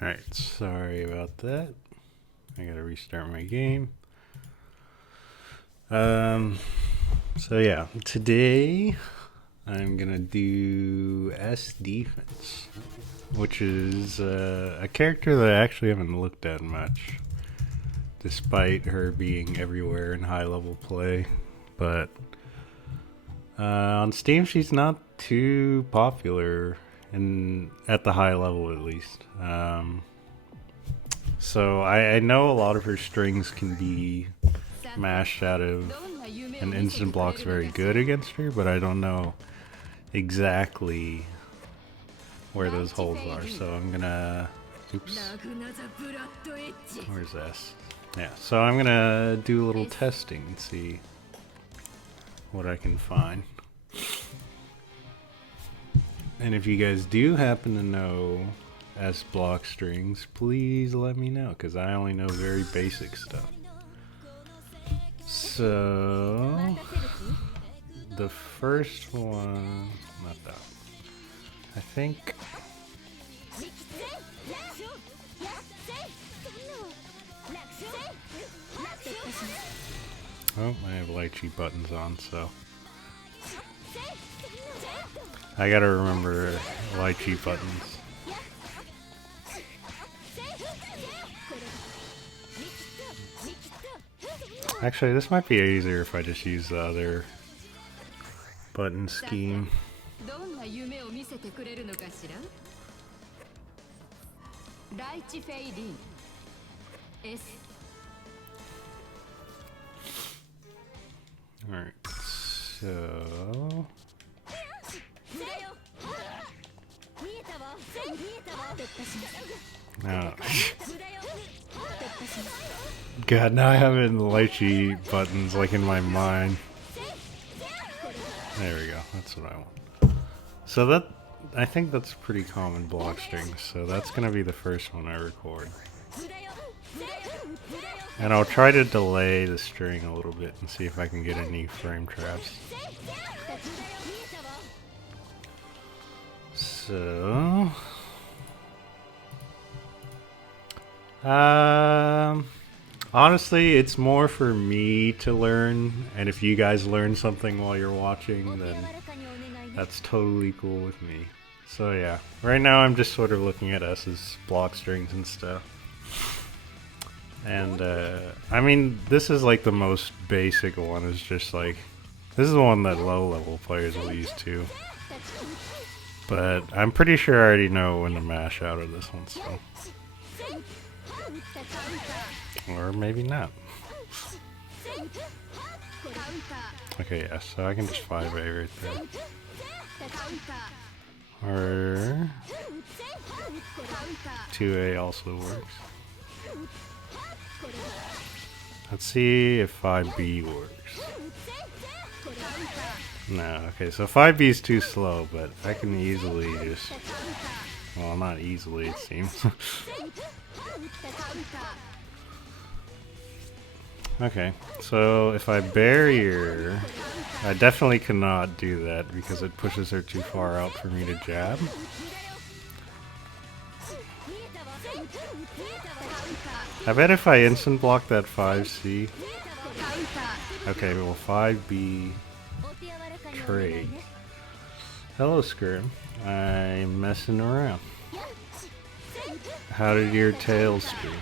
Alright, sorry about that. I gotta restart my game. So yeah, today I'm gonna do S defense, which is a character that I actually haven't looked at much, despite her being everywhere in high level play. But on Steam, she's not too popular, at the high level at least. So I know a lot of her strings can be mashed out of, and instant block's very good against her, but I don't know exactly where those holes are. So I'm gonna, oops, where's this? Yeah, so I'm gonna do a little testing and see what I can find. And if you guys do happen to know S block strings, please let me know, because I only know very basic stuff. So the first one, not that one. I think oh, I have Litchi buttons on, so I gotta remember Litchi buttons. Actually, this might be easier if I just use the other button scheme. Alright, so now, God, now I have it in the Litchi buttons like in my mind. There we go, that's what I want. So that, I think that's pretty common block strings, so that's gonna be the first one I record. And I'll try to delay the string a little bit and see if I can get any frame traps. So honestly, it's more for me to learn, and if you guys learn something while you're watching, then that's totally cool with me. So yeah, right now I'm just sort of looking at S's block strings and stuff. And I mean, this is like the most basic one, is just like, this is the one that low level players will use too. But I'm pretty sure I already know when to mash out of this one, so. Or maybe not. Okay, yeah, so I can just 5A right there. Or 2A also works. Let's see if 5B works. No, okay, so 5B is too slow, but I can easily just, well, not easily it seems. Okay, so if I barrier, I definitely cannot do that because it pushes her too far out for me to jab. I bet if I instant block that 5C. Okay, well 5B trade. Hello, Skirm. I'm messing around. How did your tails do?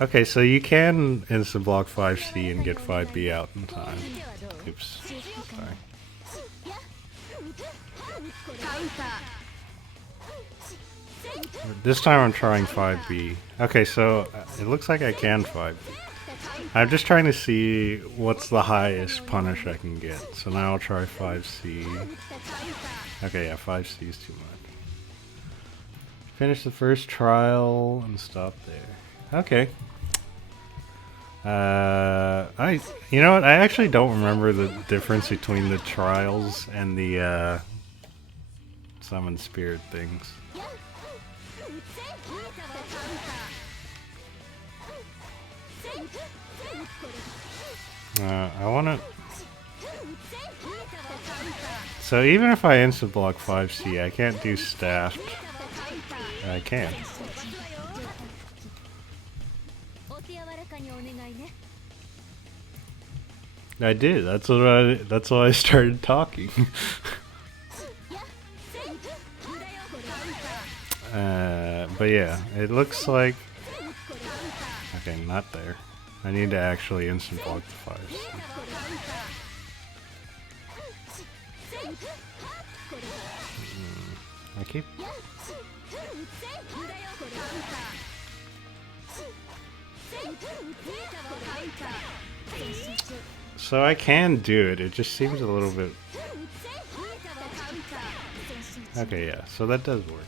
Okay, so you can instant block 5C and get 5B out in time. Oops. Sorry. This time I'm trying 5B. Okay, so it looks like I can 5B. I'm just trying to see what's the highest punish I can get. So now I'll try 5C. Okay, yeah, 5C is too much. Finish the first trial and stop there. Okay. You know what? I actually don't remember the difference between the trials and the summon spirit things. I want to. So even if I instant block 5C, I can't do staffed. I can. I did. That's why I started talking. But yeah, it looks like... Okay, not there. I need to actually instant block the fires. I keep... So I can do it, it just seems a little bit... Okay, yeah, so that does work.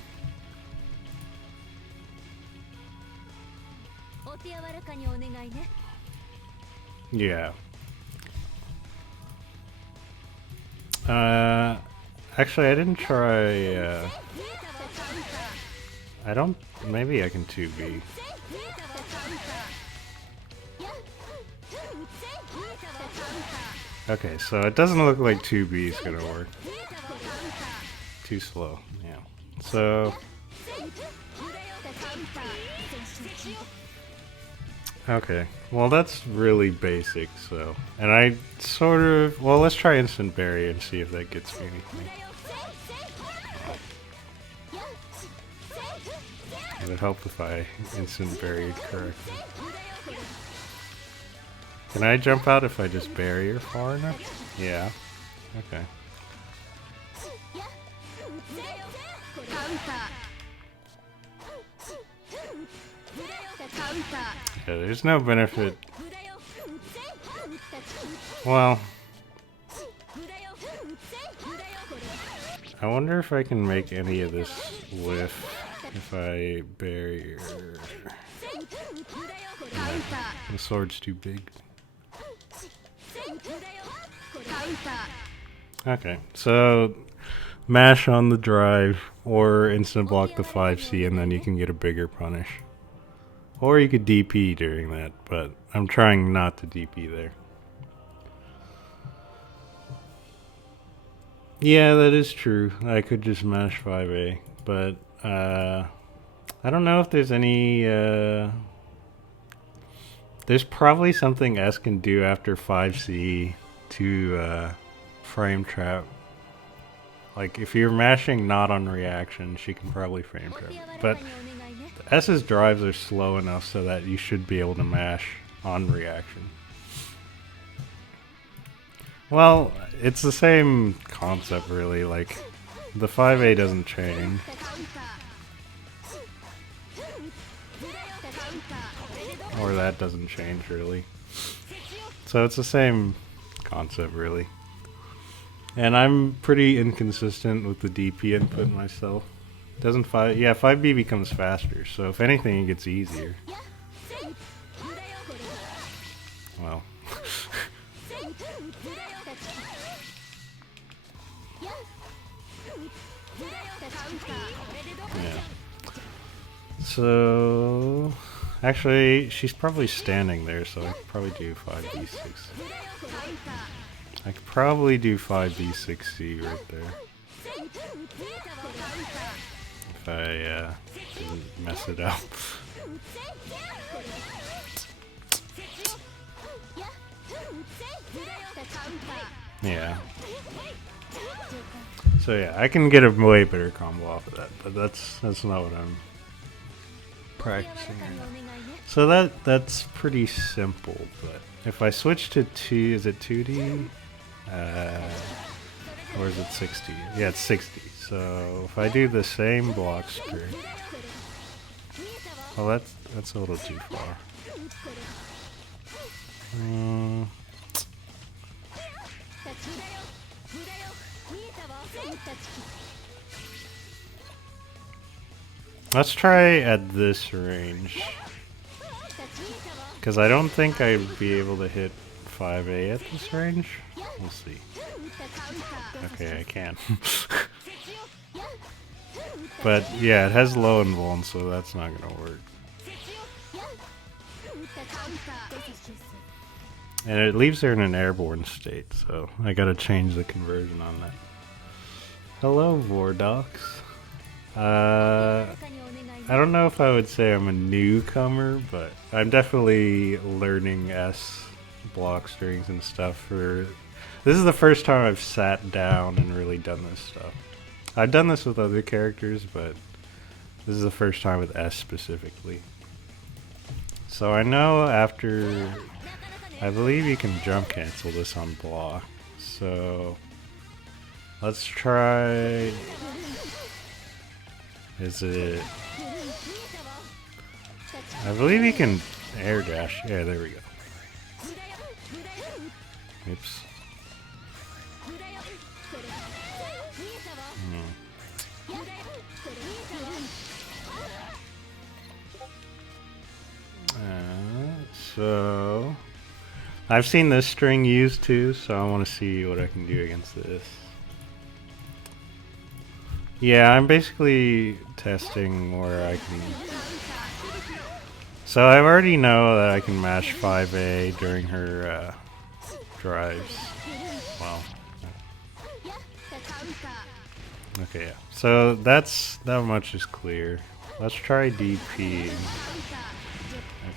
Yeah. Actually, I didn't try, I don't... Maybe I can 2B. Okay, so it doesn't look like 2B is gonna work. Too slow, yeah. So... Okay, well that's really basic, so... And I sort of... Well, let's try Instant Berry and see if that gets me anything. It would help if I Instant Berried correctly. Can I jump out if I just bury her far enough? Yeah. Okay. Yeah, there's no benefit. Well, I wonder if I can make any of this whiff if I bury her. No, the sword's too big. Okay, so mash on the drive or instant block the 5C and then you can get a bigger punish. Or you could DP during that, but I'm trying not to DP there. Yeah, that is true. I could just mash 5A, but I don't know if there's any... There's probably something S can do after 5C to frame trap. Like, if you're mashing not on reaction, she can probably frame trap. But S's drives are slow enough so that you should be able to mash on reaction. Well, it's the same concept really, like, the 5A doesn't change. Or that doesn't change really. So it's the same concept really. And I'm pretty inconsistent with the DP input myself. Doesn't 5B becomes faster, so if anything it gets easier. Well. Yeah. So actually she's probably standing there, so I could probably do 5B6. I could probably do 5B6C right there. If I didn't mess it up. Yeah. So yeah, I can get a way better combo off of that, but that's not what I'm practicing right now. So that's pretty simple, but if I switch to 2, is it 2D? Or is it 60? Yeah, it's 60. So if I do the same block string, well, that's a little too far. Let's try at this range, because I don't think I'd be able to hit 5A at this range. We'll see. Okay, I can. But yeah, it has low invuln, so that's not gonna work. And it leaves her in an airborne state, so I gotta change the conversion on that. Hello, Vordox. I don't know if I would say I'm a newcomer, but I'm definitely learning S block strings and stuff. This is the first time I've sat down and really done this stuff. I've done this with other characters, but this is the first time with S specifically. So I know after, I believe you can jump cancel this on block. So let's try. Is it? I believe you can air dash. Yeah, there we go. Oops. So I've seen this string used too, so I want to see what I can do against this. Yeah, I'm basically testing where I can. So I already know that I can mash 5A during her drives. Well. Okay, yeah. So that much is clear. Let's try DP.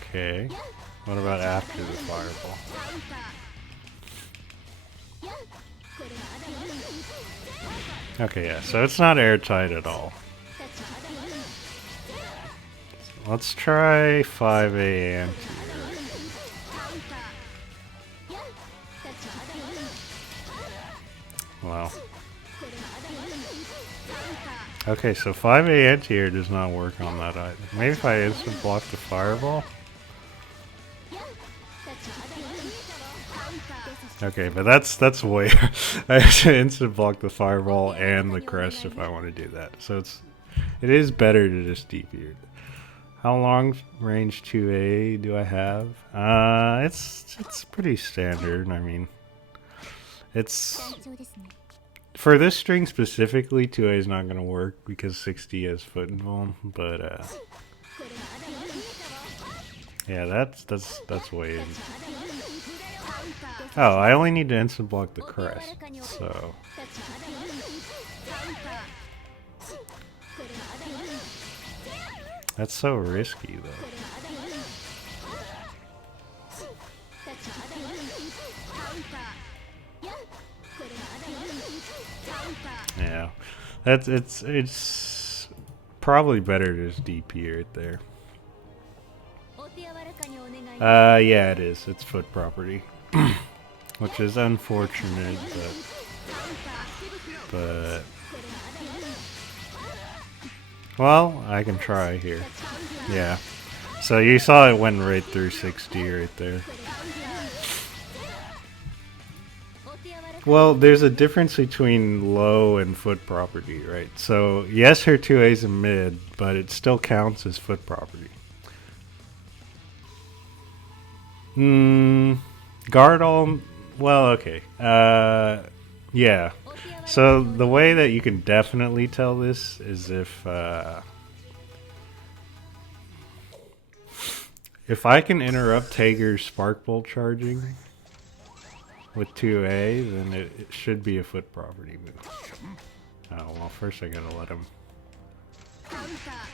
Okay. What about after the fireball? Okay, yeah, so it's not airtight at all. Let's try 5A anti. Wow. Okay, so 5A anti-air does not work on that either. Maybe if I instant block the fireball? Okay, but that's way. I have to instant block the fireball and the crest if I want to do that. So it is better to just DP it. How long range 2A do I have? It's pretty standard. I mean, it's for this string specifically. 2A is not going to work because 60 has foot invuln, but yeah, that's way in. Oh, I only need to instant block the crest, so. That's so risky, though. Yeah, it's probably better to just DP right there. Yeah, it is. It's foot property. Which is unfortunate, but well, I can try here. Yeah. So you saw it went right through 60 right there. Well, there's a difference between low and foot property, right? So yes, her 2A is a mid, but it still counts as foot property. Guard all. Well, okay. Yeah. So the way that you can definitely tell this is if I can interrupt Tager's Spark Bolt charging with 2A, then it should be a foot property move. Oh, well, first I gotta let him.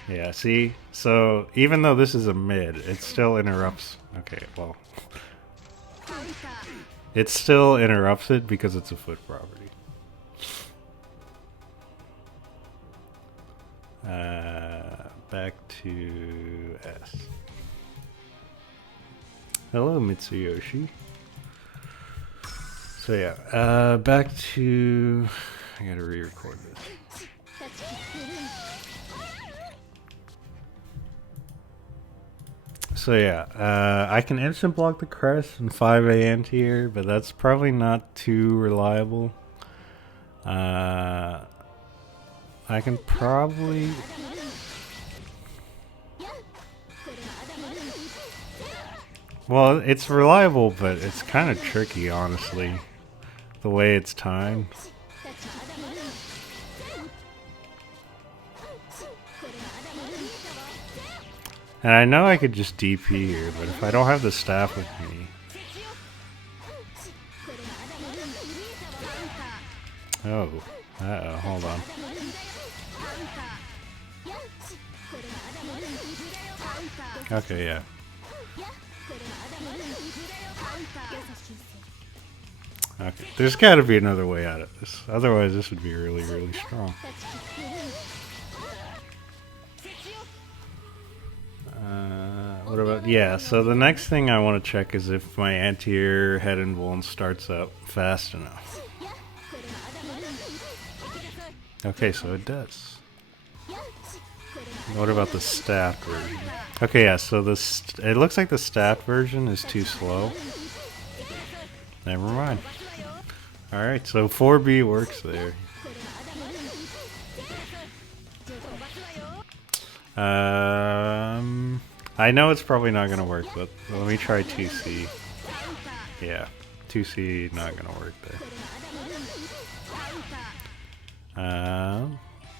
Yeah, see? So even though this is a mid, it still interrupts. Okay, well. It still interrupts it because it's a foot property. Back to S. Hello, Mitsuyoshi. So yeah, back to. I gotta re-record this. So yeah, I can instant block the crest and 5A anti-air, but that's probably not too reliable. I can probably. Well, it's reliable, but it's kind of tricky, honestly, the way it's timed. And I know I could just DP here, but if I don't have the staff with me. Oh, hold on. Okay, yeah. Okay, there's got to be another way out of this. Otherwise, this would be really, really strong. What about... Yeah, so the next thing I want to check is if my anterior head and bone starts up fast enough. Okay, so it does. What about the staff version? Okay, yeah, so it looks like the staff version is too slow. Never mind. Alright, so 4B works there. I know it's probably not going to work, but let me try 2C. Yeah, 2C not going to work there.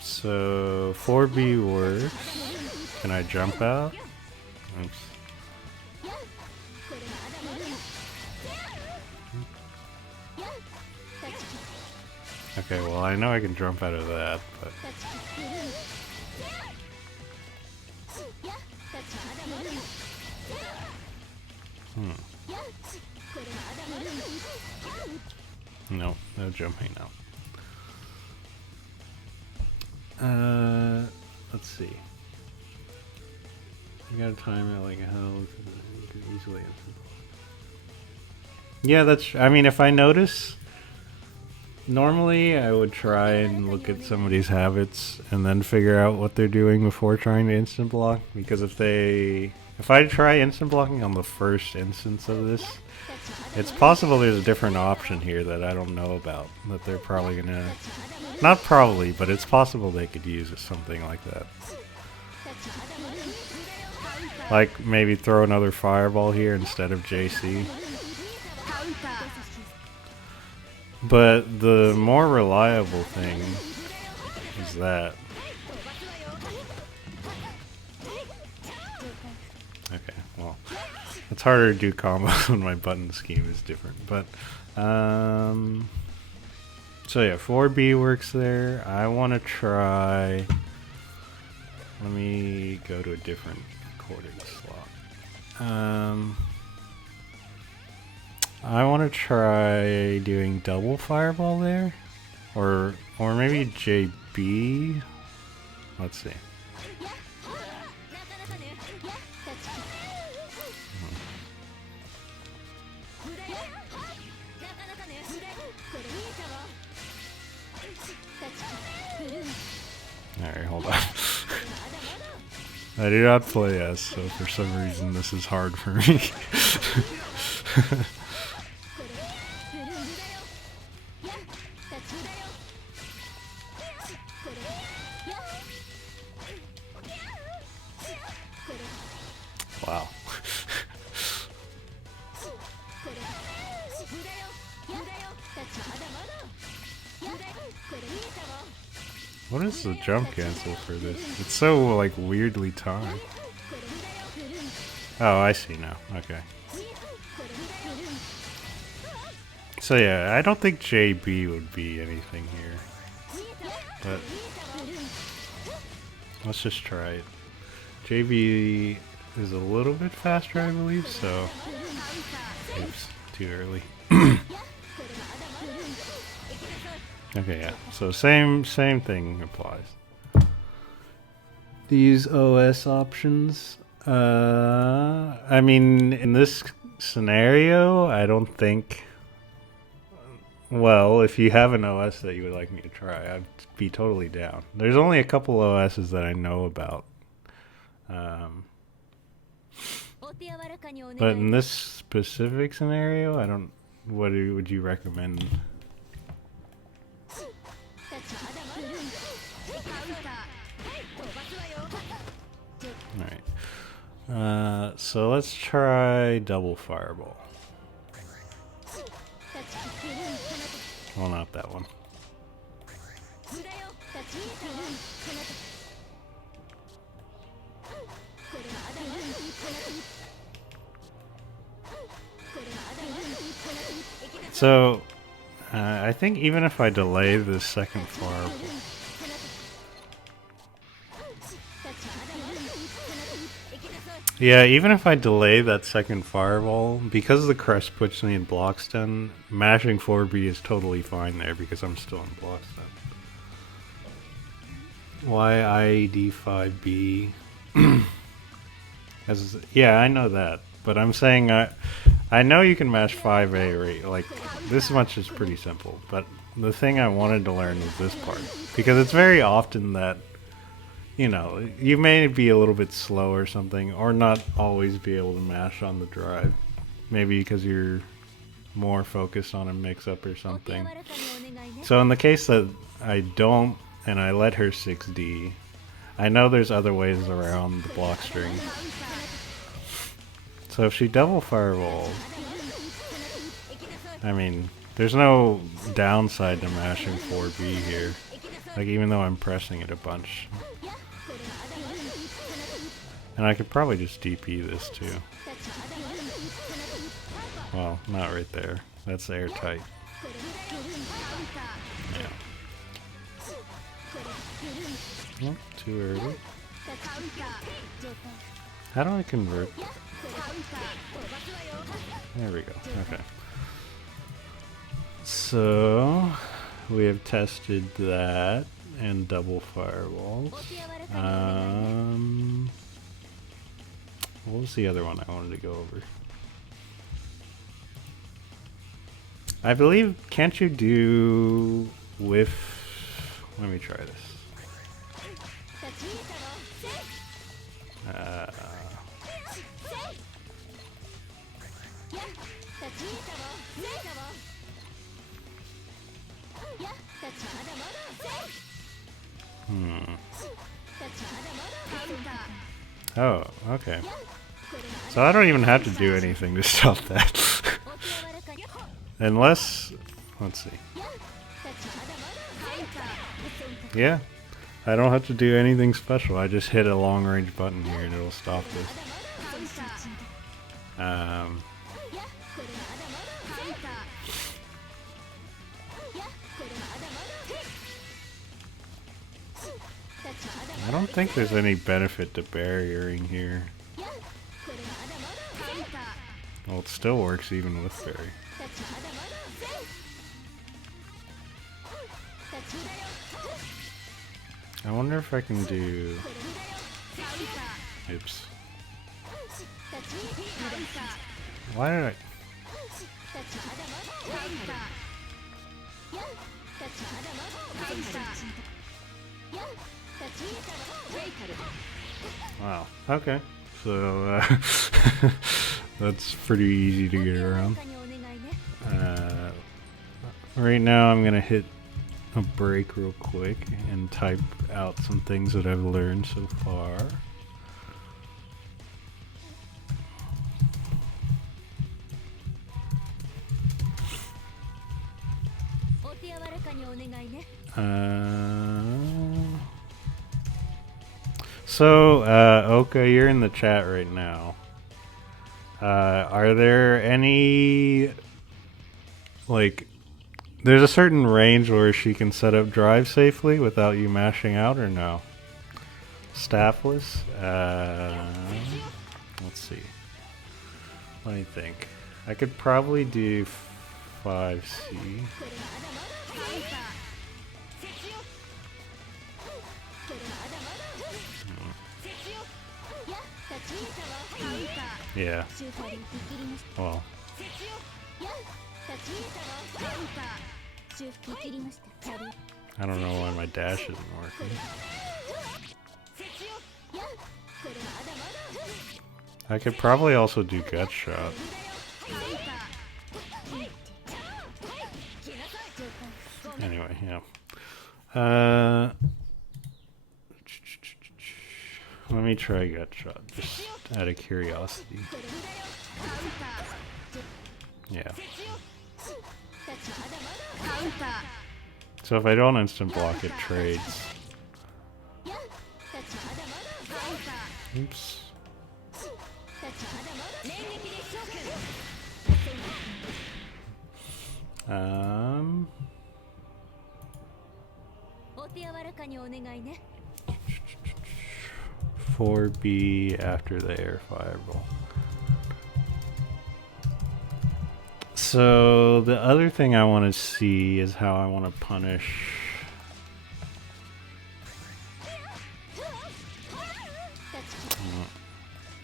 So 4B works. Can I jump out? Oops. Okay, well I know I can jump out of that, but... No, no jumping now. Let's see. You gotta time it like hell. Easily. Yeah, that's... I mean, if I notice... Normally, I would try and look at somebody's habits and then figure out what they're doing before trying to instant block. Because if I try instant blocking on the first instance of this, it's possible there's a different option here that I don't know about. That they're probably gonna... Not probably, but it's possible they could use something like that. Like maybe throw another fireball here instead of JC. But the more reliable thing is that. Okay, well, it's harder to do combos when my button scheme is different. But, so yeah, 4B works there. I want to try. Let me go to a different recording slot. I want to try doing double fireball there, or maybe JB. Let's see. Alright, hold on. I do not play S, so for some reason this is hard for me. Wow. What is the jump cancel for this? It's so, like, weirdly timed. Oh, I see now. Okay. So yeah, I don't think JB would be anything here. But let's just try it. JB is a little bit faster, I believe, so... Oops, too early. Okay, yeah. So same thing applies. These OS options. I mean, in this scenario, I don't think... Well, if you have an OS that you would like me to try, I'd be totally down. There's only a couple OSs that I know about. But in this specific scenario, I don't... What would you recommend? Alright. So let's try double fireball. Well, not that one. So, I think even if I delay the second fireball... Yeah, even if I delay that second fireball, because the crest puts me in block stun, mashing 4B is totally fine there because I'm still in block stun. Why IAD5B? Yeah, I know that, but I'm saying I know you can mash 5A, right? Like, this much is pretty simple, but the thing I wanted to learn was this part. Because it's very often that, you know, you may be a little bit slow or something, or not always be able to mash on the drive. Maybe because you're more focused on a mix-up or something. So in the case that I don't, and I let her 6D, I know there's other ways around the block string. So if she double fireballs, I mean, there's no downside to mashing 4B here. Like, even though I'm pressing it a bunch. And I could probably just DP this too. Well, not right there. That's airtight. Yeah. Oh, too early. How do I convert? There we go. Okay. So, we have tested that and double fireballs. What was the other one I wanted to go over? I believe, can't you do whiff? Let me try this. Oh, okay. So I don't even have to do anything to stop that. Unless, let's see. Yeah, I don't have to do anything special. I just hit a long range button here and it'll stop this. I don't think there's any benefit to barriering here. Well, it still works even with barrier. I wonder if I can do... Oops. Why did I... Wow. Okay. So, that's pretty easy to get around. Right now I'm gonna hit a break real quick and type out some things that I've learned so far. Oka, you're in the chat right now. Are there any, like, there's a certain range where she can set up drive safely without you mashing out, or no? Staffless? Let's see. Let me think. I could probably do 5C. Yeah. Well. I don't know why my dash isn't working. I could probably also do gut shot. Anyway, yeah. Let me try gut shot, just out of curiosity. Yeah. So if I don't instant block, it trades. Oops. 4B after the air fireball. So the other thing I want to see is how I want to punish.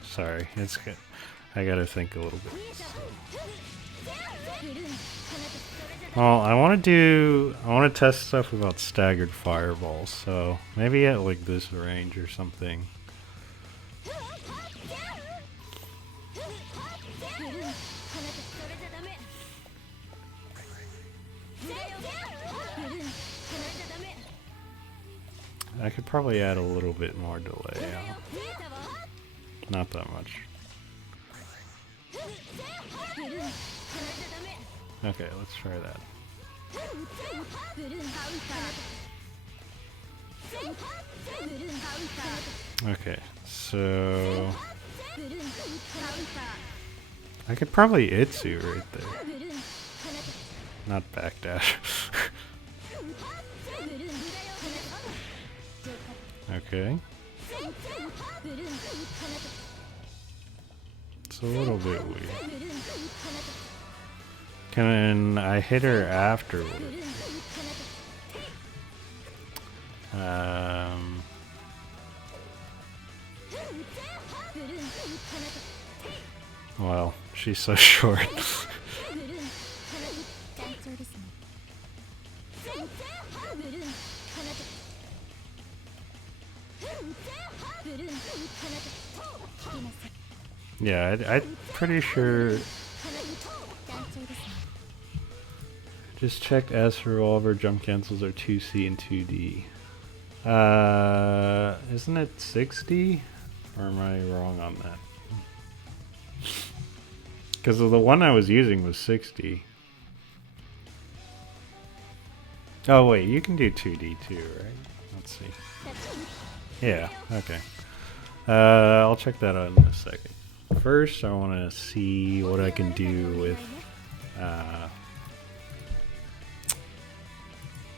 Sorry, it's good. I gotta think a little bit. Well, I want to test stuff about staggered fireballs, so maybe at like this range or something. I could probably add a little bit more delay. Not that much. Okay, let's try that. Okay, so I could probably Itsu right there. Not backdash. Okay. It's a little bit weird. Can I hit her afterward? Well, she's so short. Yeah, I'm pretty sure. Just check S revolver jump cancels are 2C and 2D. Isn't it 60? Or am I wrong on that? Because the one I was using was 60. Oh wait, you can do 2D too, right? Let's see. Yeah, okay. I'll check that out in a second. First, I want to see what I can do with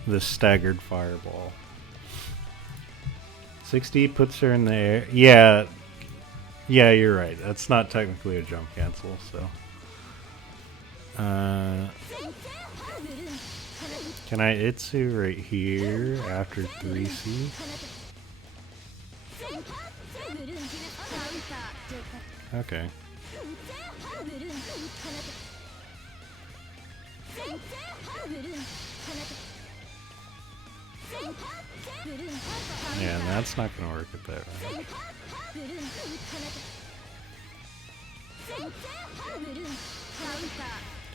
the staggered fireball. 60 puts her in the air. Yeah, you're right. That's not technically a jump cancel, so. Can I Itsu right here after 3C? Okay. Yeah, and that's not going to work at that range.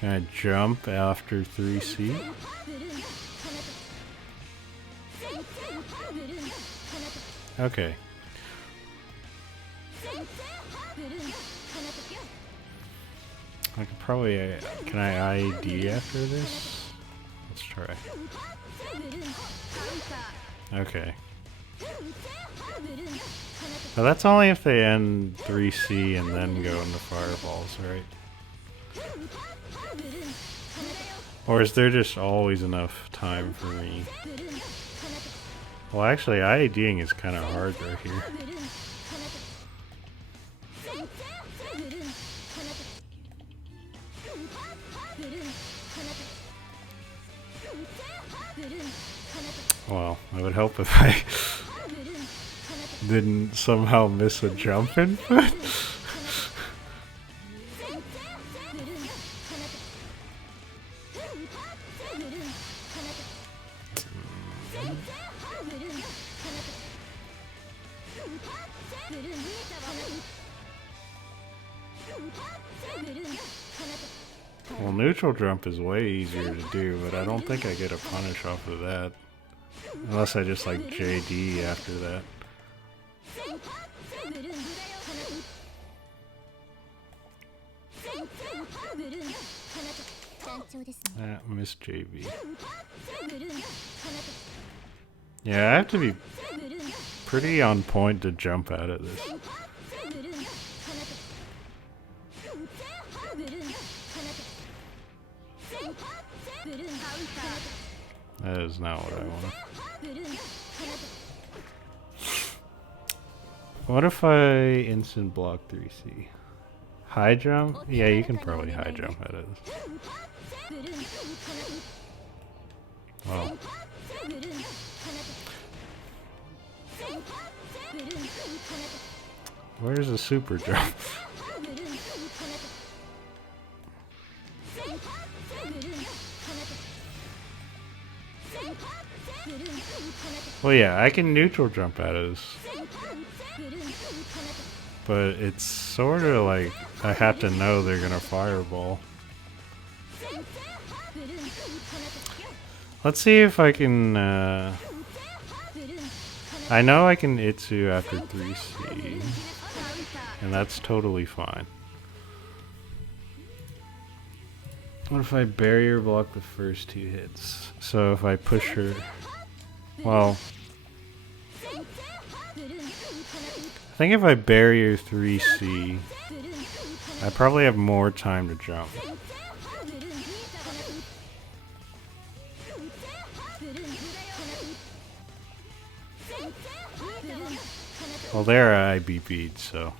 Can I jump after 3C? Okay. I could probably, can I ID after this? Let's try. Okay. Now that's only if they end 3C and then go into fireballs, right? Or is there just always enough time for me? Well, actually, IEDing is kind of hard right here. Well, it would help if I didn't somehow miss a jump input. Well, neutral jump is way easier to do, but I don't think I get a punish off of that. Unless I just like JD after that. Miss JB. Yeah, I have to be pretty on point to jump out of this. That is not what I want. What if I instant block 3C? High jump? Yeah, you can probably high jump at it. Well. Where's the super jump? Well, yeah, I can neutral jump at it. But it's sort of like I have to know they're gonna fireball. Let's see if I can. I know I can Itsu after 3C, and that's totally fine. What if I barrier block the first 2 hits? So if I push her, well, I think if I barrier 3C, I probably have more time to jump. Well, there I BB'd, so.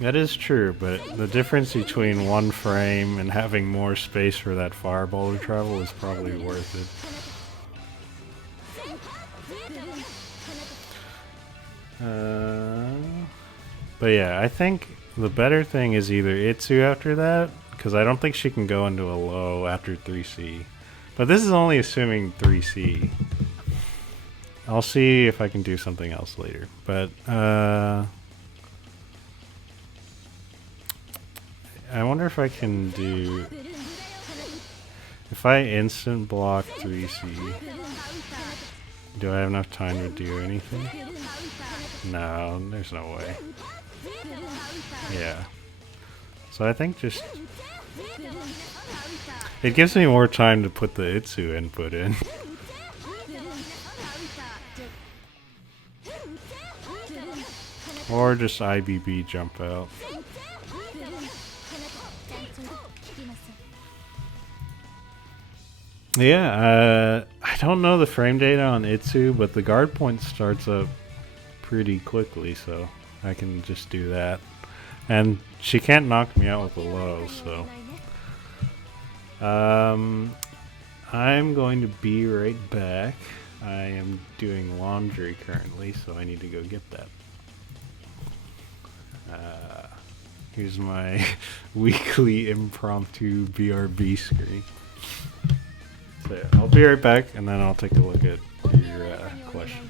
That is true, but the difference between 1 frame and having more space for that fireball to travel is probably worth it. But yeah, I think the better thing is either Itsu after that, because I don't think she can go into a low after 3C. But this is only assuming 3C. I'll see if I can do something else later. But, I wonder if I can do... If I instant block 3C, do I have enough time to do anything? No, there's no way. Yeah. So I think just... It gives me more time to put the Itsu input in. Or just IBB jump out. Yeah, I don't know the frame data on Itsu, but the guard point starts up pretty quickly, so I can just do that. And she can't knock me out with a low, so... I'm going to be right back. I am doing laundry currently, so I need to go get that. Here's my weekly impromptu BRB screen. So yeah, I'll be right back, and then I'll take a look at your question.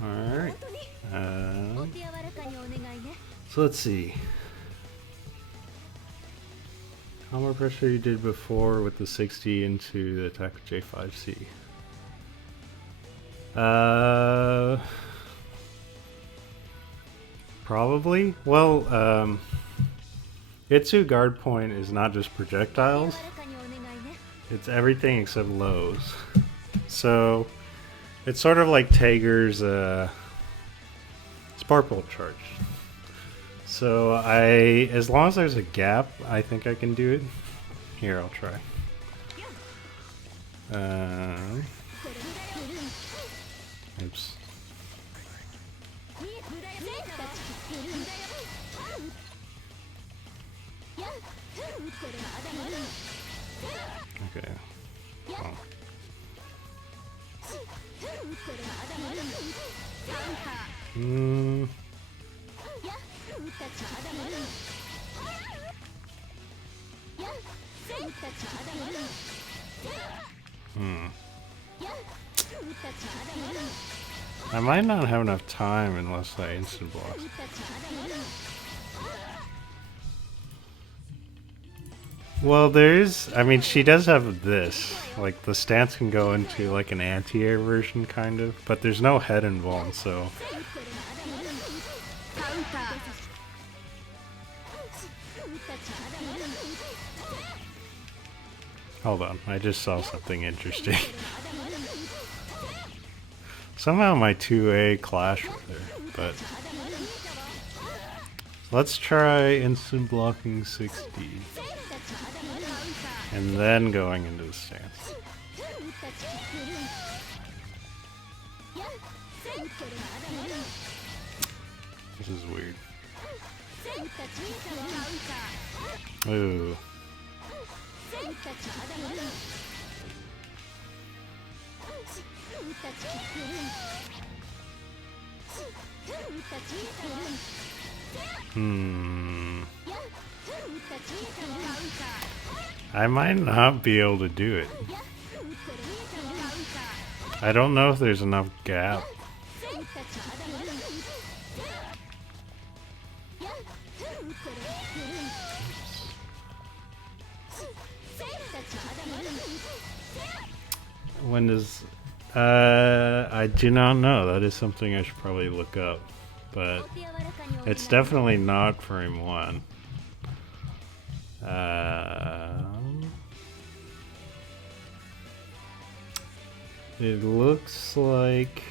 Alright. So let's see. How much pressure you did before with the 60 into the attack with J5C? Probably. Well, Itsu guard point is not just projectiles. It's everything except lows. So it's sort of like Tager's Spark Bolt charge. So as long as there's a gap, I think I can do it. Here, I'll try. Oops. Okay. Oh. I might not have enough time unless I instant block. Well, I mean, she does have this. Like, the stance can go into like an anti-air version, kind of, but there's no head involved, so. Hold on, I just saw something interesting. Somehow my 2A clashed with her, but let's try instant blocking 60 and then going into the stance. This is weird. Ooh. I might not be able to do it. I don't know if there's enough gap. When does... I do not know. That is something I should probably look up. But it's definitely not frame 1. It looks like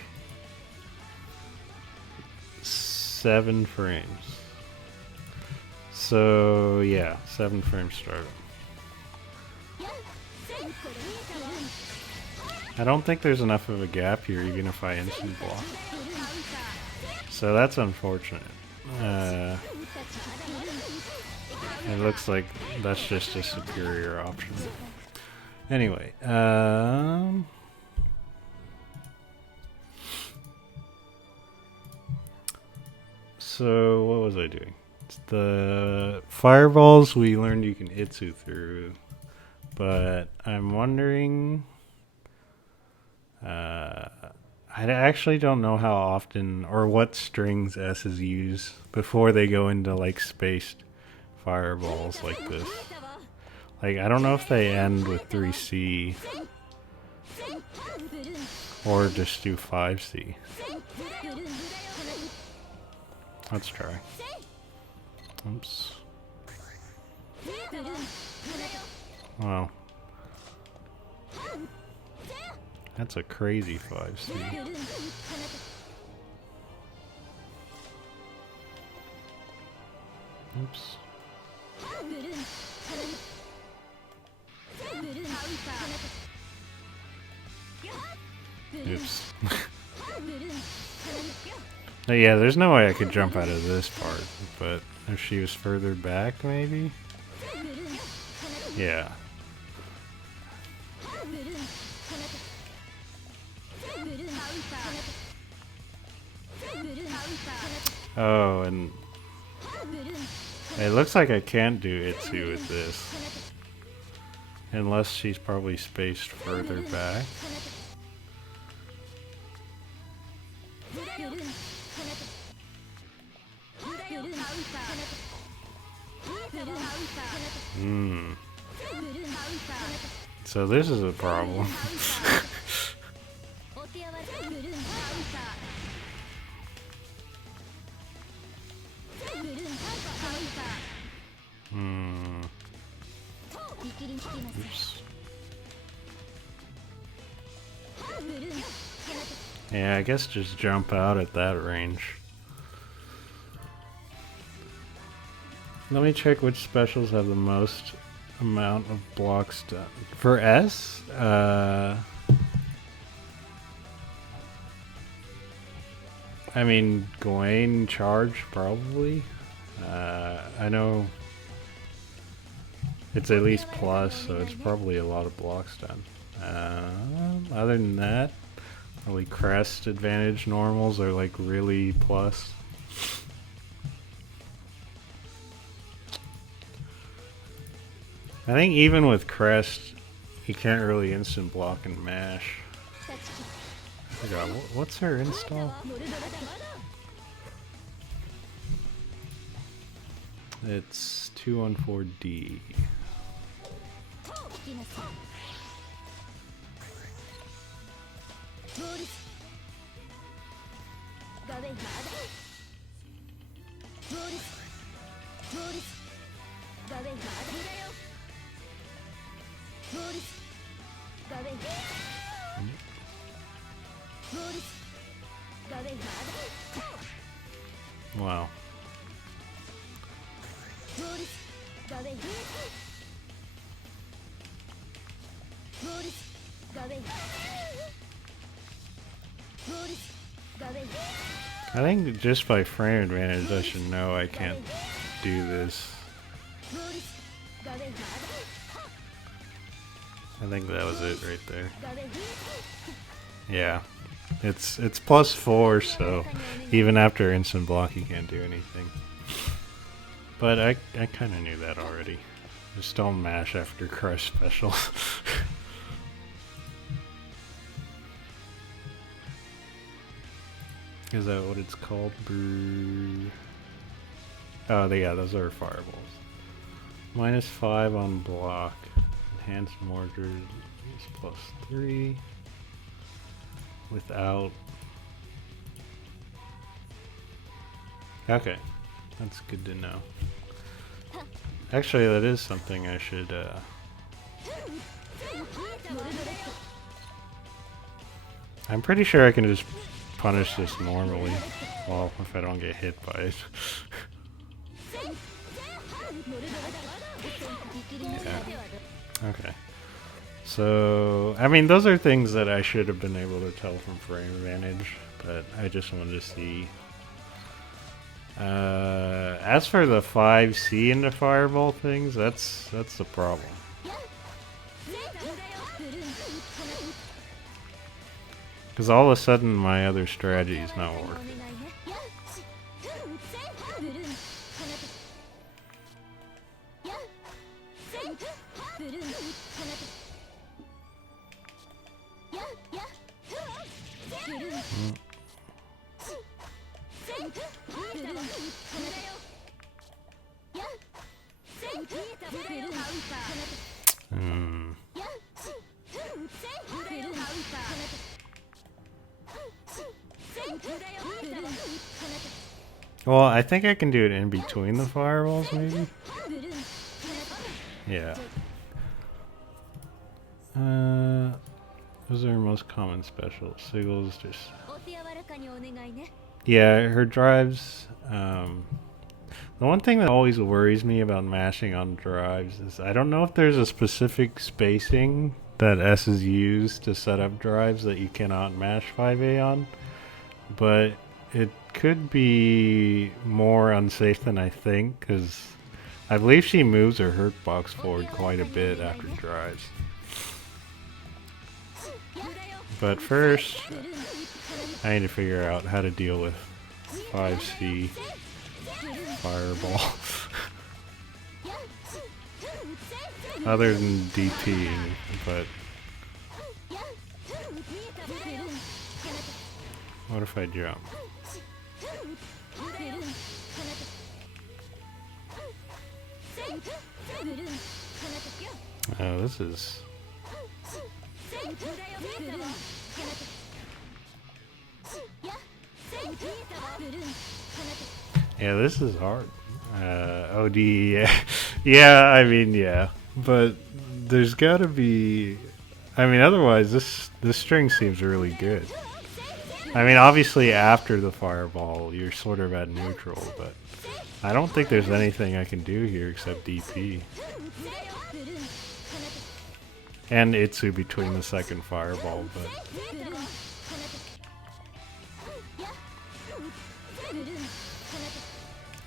7 frames. So yeah, 7 frames startup. I don't think there's enough of a gap here, even if I instant block. So that's unfortunate. It looks like that's just a superior option. Anyway, so what was I doing? The fireballs we learned you can Itsu through, but I'm wondering. I actually don't know how often or what strings S's use before they go into like spaced fireballs like this. Like, I don't know if they end with 3C or just do 5C. Let's try. Oops. Wow. That's a crazy 5C. Oops. Oops. Yeah, there's no way I could jump out of this part, but if she was further back, maybe? Yeah. Oh, and it looks like I can't do Itsu with this. Unless she's probably spaced further back. Hmm. So this is a problem. Hmm. Oops. Yeah, I guess just jump out at that range. Let me check which specials have the most amount of blocks done. For S, I mean, Gawain charge probably. I know it's at least plus, so it's probably a lot of blocks done. Other than that, probably crest advantage normals are like really plus. I think even with crest, you can't really instant block and mash. I forgot, what's her install? It's 214D. Wow. I think just by frame advantage I should know I can't do this. I think that was it right there. Yeah. It's +4, so even after instant block you can't do anything. But I kinda knew that already. Just don't mash after crush special. Is that what it's called? Oh, yeah, those are fireballs. -5 on block. Enhanced mortar is +3. Without. Okay, that's good to know. Actually, that is something I should. I'm pretty sure I can just punish this normally. Well, if I don't get hit by it. Yeah. Okay. So, I mean, those are things that I should have been able to tell from frame advantage, but I just wanted to see. As for the 5C into fireball things, that's the problem. Because all of a sudden my other strategy is not working. Well, I think I can do it in between the fireballs, maybe? Yeah. Those are her most common specials. Siggles just... Yeah, her drives... The one thing that always worries me about mashing on drives is I don't know if there's a specific spacing that S is used to set up drives that you cannot mash 5A on, but it could be more unsafe than I think, because I believe she moves her hurt box forward quite a bit after drives. But first, I need to figure out how to deal with 5C fireball. Other than DP, but what if I jump? Oh, this is... Yeah, this is hard. OD, yeah. Yeah, I mean, yeah. But there's gotta be... I mean, otherwise, this string seems really good. I mean, obviously, after the fireball, you're sort of at neutral, but I don't think there's anything I can do here except DP. And Itsu between the second fireball, but...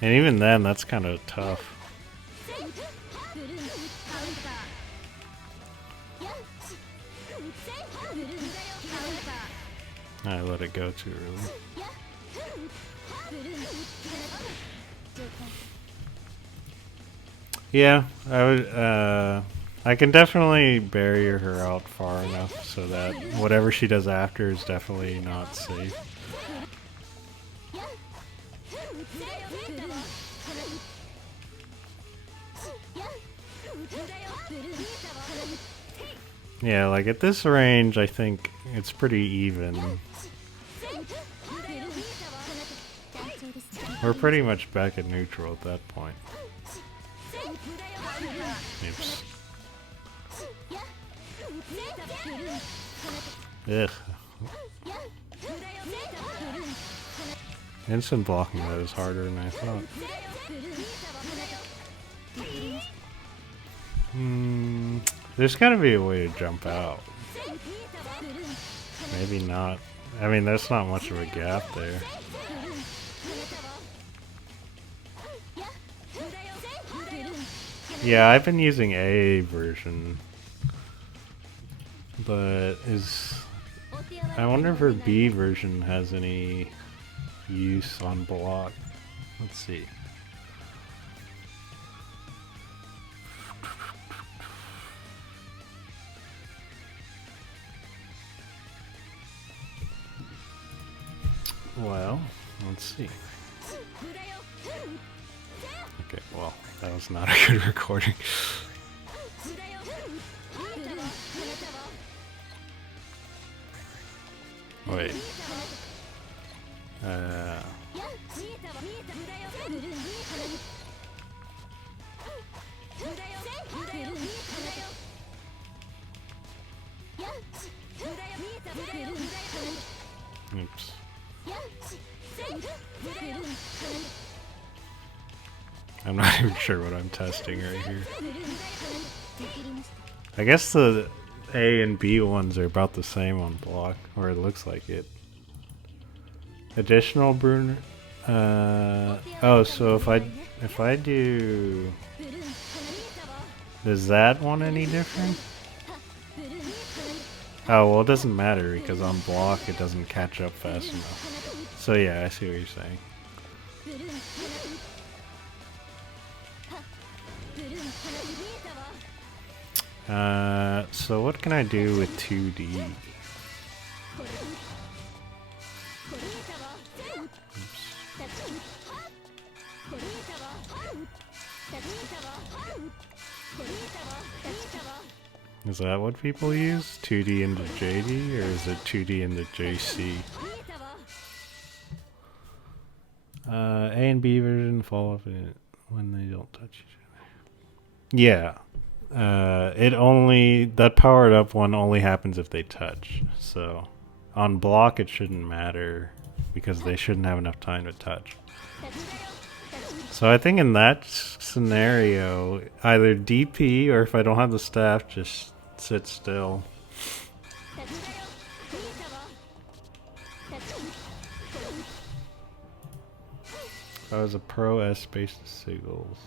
And even then, that's kind of tough. I let it go too early. Yeah, I would, I can definitely barrier her out far enough so that whatever she does after is definitely not safe. Yeah, like at this range, I think it's pretty even. We're pretty much back at neutral at that point. Oops. Ugh. Instant blocking that is harder than I thought. There's gotta be a way to jump out. Maybe not. I mean, there's not much of a gap there. Yeah, I've been using A version, but I wonder if her B version has any use on block. Let's see. Well, let's see. Okay, well, that was not a good recording. Wait. Oops. I'm not even sure what I'm testing right here. I guess the A and B ones are about the same on block, or it looks like it. Additional Bruner. Oh, so if I do, is that one any different? Oh well, it doesn't matter because on block it doesn't catch up fast enough. So yeah, I see what you're saying. So what can I do with 2D? Is that what people use? 2D into JD, or is it 2D into JC? A and B version fall off when they don't touch each other. Yeah. That powered up one only happens if they touch. So on block it shouldn't matter because they shouldn't have enough time to touch. So I think in that scenario, either DP or if I don't have the staff, just sit still. If I was a pro S space signals.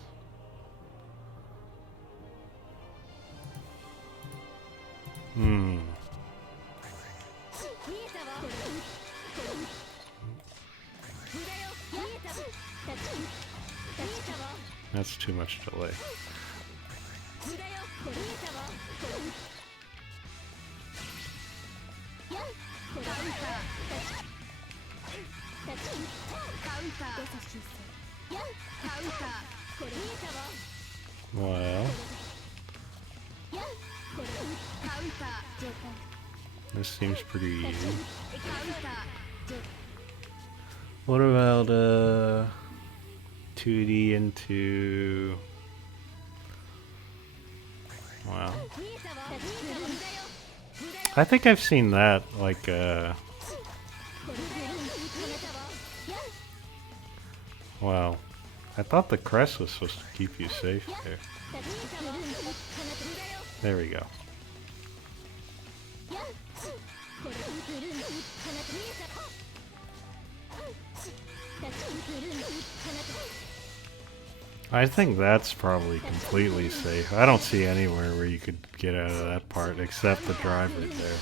That's too much delay. Well, this seems pretty easy. What about 2D into... Wow. I think I've seen that, like, wow. I thought the crest was supposed to keep you safe there. There we go. I think that's probably completely safe. I don't see anywhere where you could get out of that part except the drive right there.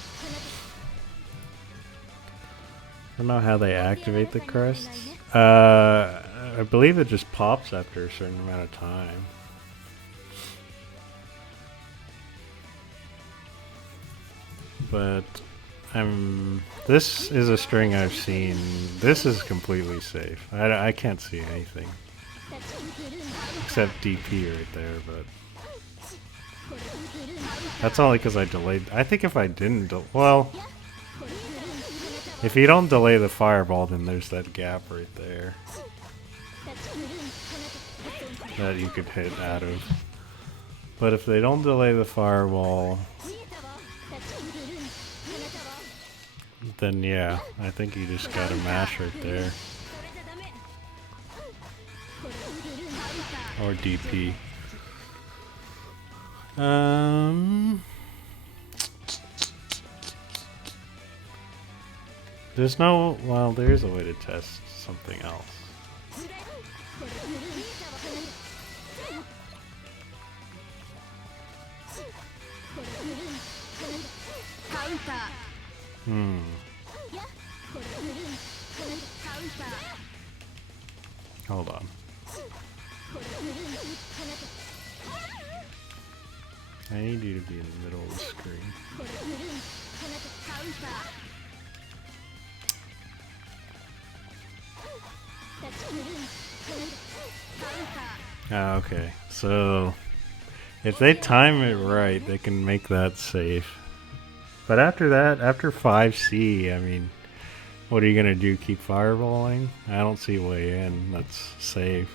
I don't know how they activate the crests. I believe it just pops after a certain amount of time. But this is a string I've seen. This is completely safe. I can't see anything. Except DP right there, but... That's only because I delayed... I think if I didn't... Well... If you don't delay the fireball, then there's that gap right there. That you could hit out of. But if they don't delay the fireball... Then yeah, I think you just gotta mash right there. Or DP. There's no... Well, there is a way to test something else. Hold on. I need you to be in the middle of the screen. Ah, okay. So, if they time it right, they can make that safe. But after that, after 5C, I mean, what are you gonna do? Keep fireballing? I don't see a way in that's safe.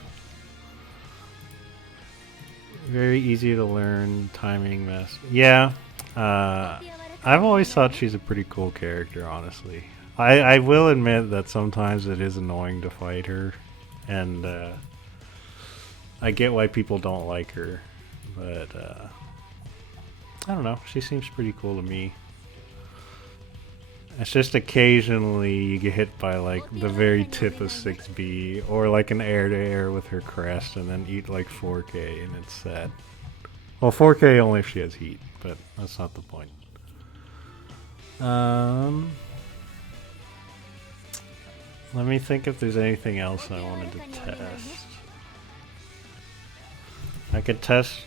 Very easy to learn, timing mess. Yeah, I've always thought she's a pretty cool character, honestly. I will admit that sometimes it is annoying to fight her, and I get why people don't like her, but I don't know, she seems pretty cool to me. It's just occasionally you get hit by like the very tip of 6B or like an air-to-air with her crest and then eat like 4K and it's sad. Well, 4K only if she has heat, but that's not the point. Let me think if there's anything else I wanted to test. I could test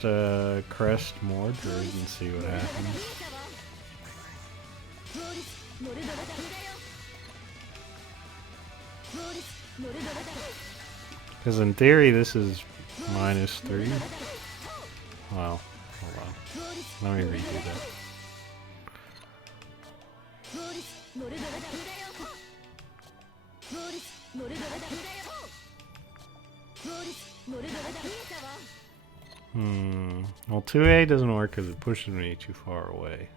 Crest Mordred and see what happens. Because in theory this is -3. Wow, hold on. Let me redo that. Well, 2A doesn't work because it pushes me too far away.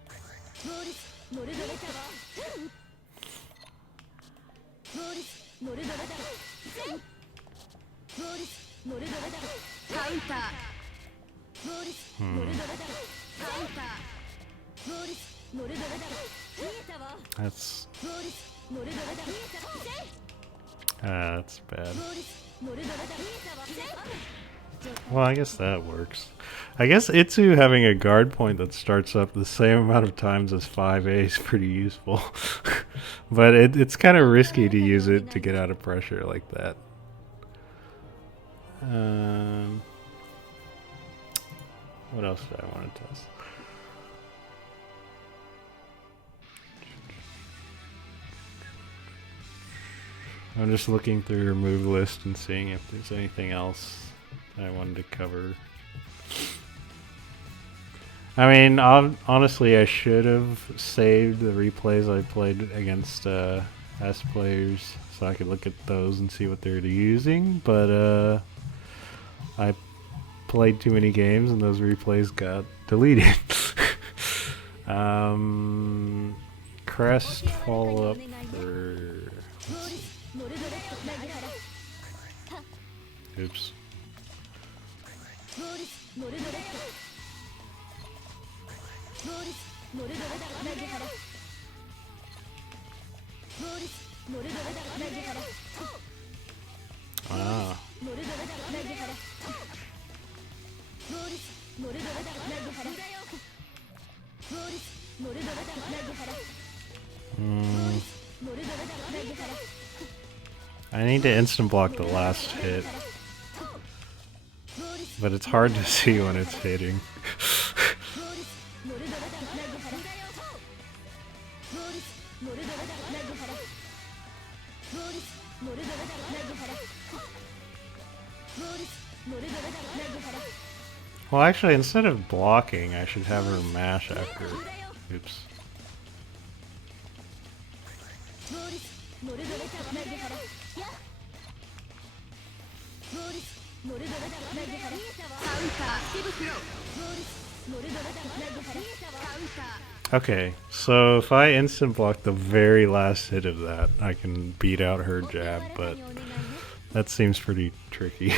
That's that's bad. Well, I guess that works. I guess Itsu having a guard point that starts up the same amount of times as 5A is pretty useful. But it's kind of risky to use it to get out of pressure like that. What else did I want to test? I'm just looking through your move list and seeing if there's anything else I wanted to cover. I mean, honestly, I should have saved the replays I played against S players so I could look at those and see what they're using, but I played too many games and those replays got deleted. Crest follow-up for... Oops. Ah. I need to instant block the last hit, but it's hard to see when it's hitting. Well, actually, instead of blocking, I should have her mash after. Oops. Okay, so if I instant block the very last hit of that, I can beat out her jab, but that seems pretty tricky.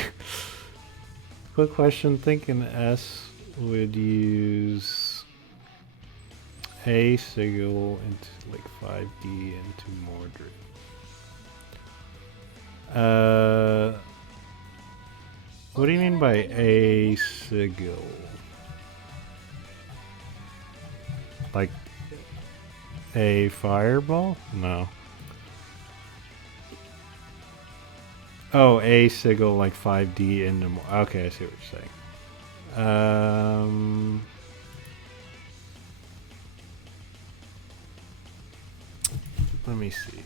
Quick question, thinking S would use A Sigil into like 5D into Mordred. What do you mean by A Sigil? Like a fireball? No. Oh, A Sigil like 5D into more. Okay, I see what you're saying. Let me see.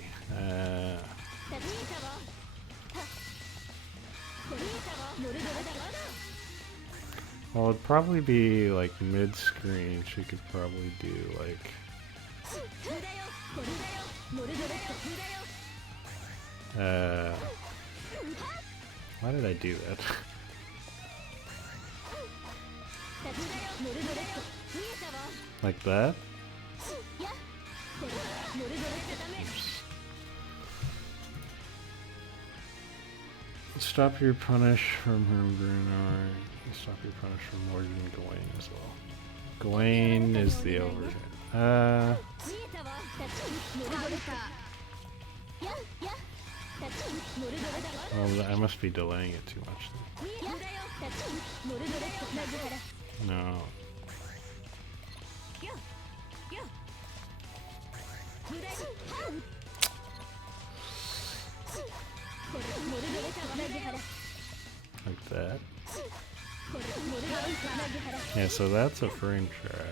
Well, it'd probably be like mid-screen. She could probably do like... why did I do that? Like that? Oops. Stop your punish from her Brunar. Stop your punish from Morgan and Gawain as well. Gawain is the overhead. Well, I must be delaying it too much then. No. Like that. Yeah, so that's a frame trap.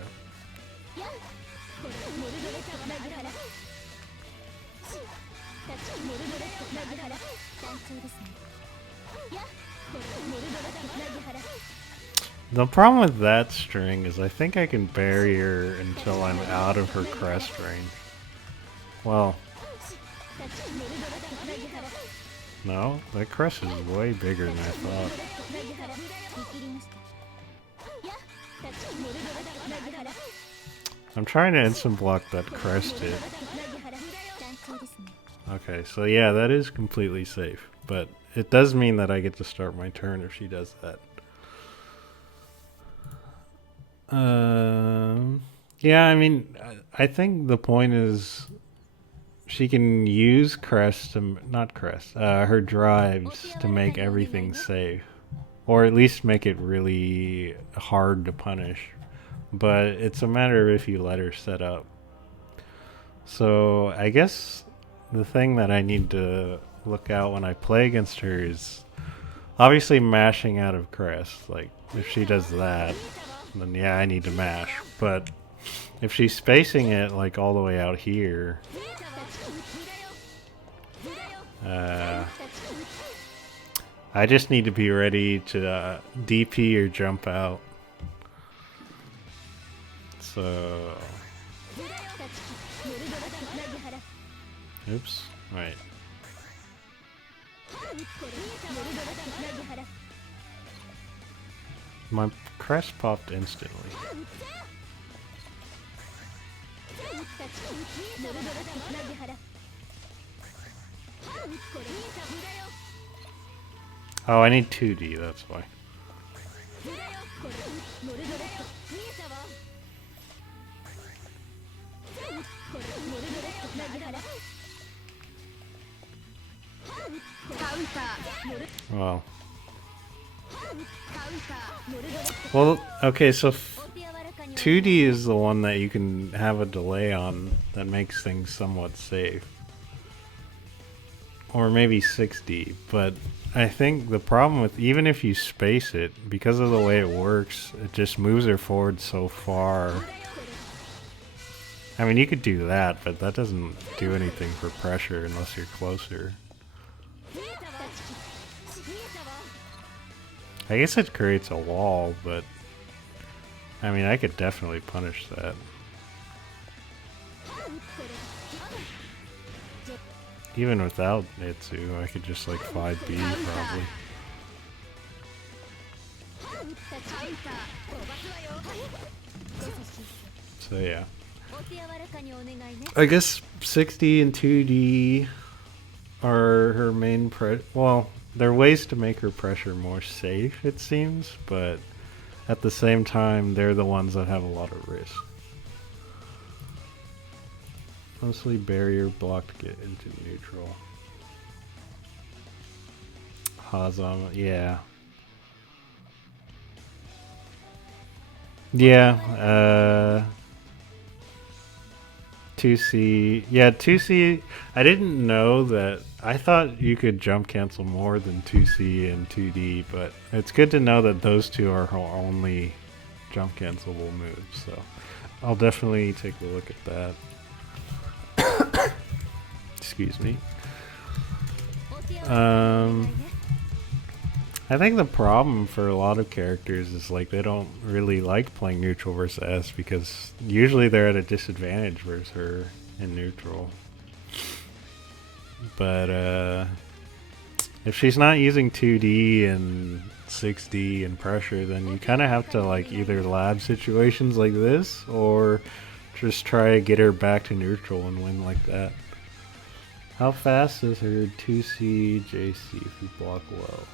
The problem with that string is I think I can bury her until I'm out of her crest range. Well, no, that crest is way bigger than I thought. I'm trying to instant block that crest hit. Okay, so yeah, that is completely safe. But it does mean that I get to start my turn if she does that. Yeah, I mean, I think the point is she can use Crest to, not Crest, her drives to make everything safe. Or at least make it really hard to punish. But it's a matter of if you let her set up. So I guess the thing that I need to look out when I play against her is obviously mashing out of Crest. Like, if she does that, then yeah, I need to mash. But if she's spacing it like all the way out here, I just need to be ready to DP or jump out. So, oops, right. My crest popped instantly. Oh, I need 2D, that's why. Well, okay, so 2D is the one that you can have a delay on that makes things somewhat safe. Or maybe 6D, but I think the problem with, even if you space it, because of the way it works, it just moves her forward so far. I mean, you could do that, but that doesn't do anything for pressure unless you're closer. I guess it creates a wall, but I mean, I could definitely punish that. Even without Itsu, I could just like 5B probably. So yeah. I guess 6D and 2D are her main well, there are ways to make her pressure more safe, it seems, but at the same time, they're the ones that have a lot of risk. Mostly barrier block to get into neutral. Hazama, yeah. Yeah, 2C. Yeah, 2C. I didn't know that. I thought you could jump cancel more than 2C and 2D, but it's good to know that those two are her only jump cancelable moves. So I'll definitely take a look at that. Excuse me. I think the problem for a lot of characters is like they don't really like playing neutral versus S because usually they're at a disadvantage versus her in neutral. But if she's not using 2D and 6D and pressure, then you kind of have to like either lab situations like this or just try to get her back to neutral and win like that. How fast is her 2C JC if you block low?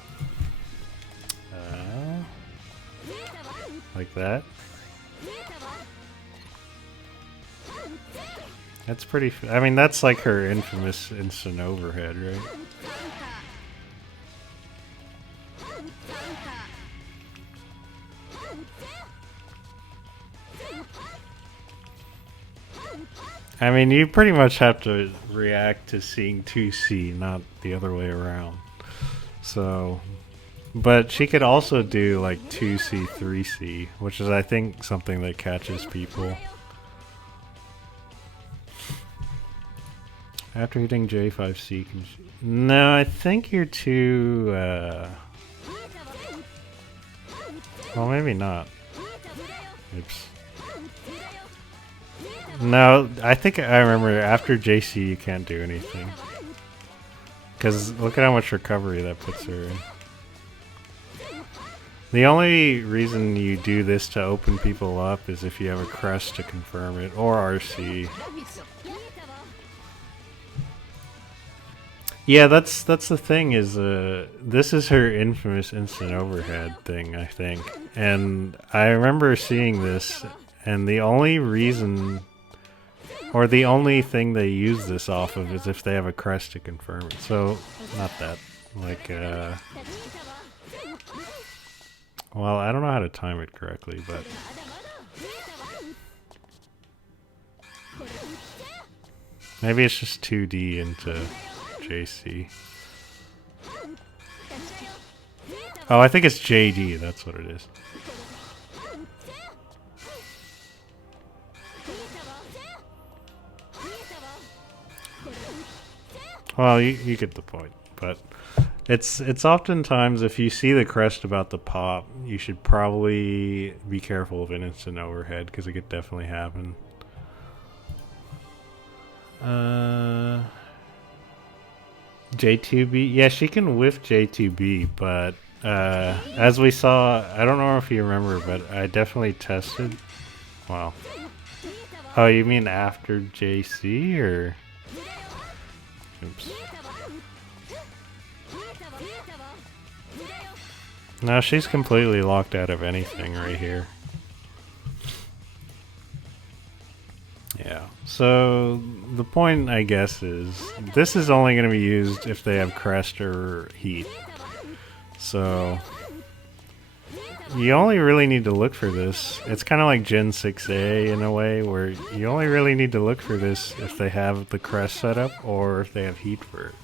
Like that. That's pretty. I mean, that's like her infamous instant overhead, right? I mean, you pretty much have to react to seeing 2C, not the other way around. So, but she could also do like 2C, 3C, which is I think something that catches people. After hitting J5C, no, I think you're too, well, maybe not. Oops. No, I think I remember after JC you can't do anything. Because look at how much recovery that puts her in. The only reason you do this to open people up is if you have a crest to confirm it, or RC. Yeah, that's the thing is this is her infamous instant overhead thing, I think. And I remember seeing this and the only reason or the only thing they use this off of is if they have a crest to confirm it. So not that. Like well, I don't know how to time it correctly, but maybe it's just 2D into JC. Oh, I think it's JD, that's what it is. Well, you get the point, but it's oftentimes if you see the crest about the pop, you should probably be careful of an instant overhead because it could definitely happen. J2B, yeah, she can whiff J2B, but as we saw, I don't know if you remember, but I definitely tested. Wow. Oh, you mean after JC or? Oops. No, she's completely locked out of anything right here. Yeah, so the point, I guess, is this is only going to be used if they have crest or heat. So you only really need to look for this. It's kind of like Gen 6A in a way, where you only really need to look for this if they have the crest set up or if they have heat for it.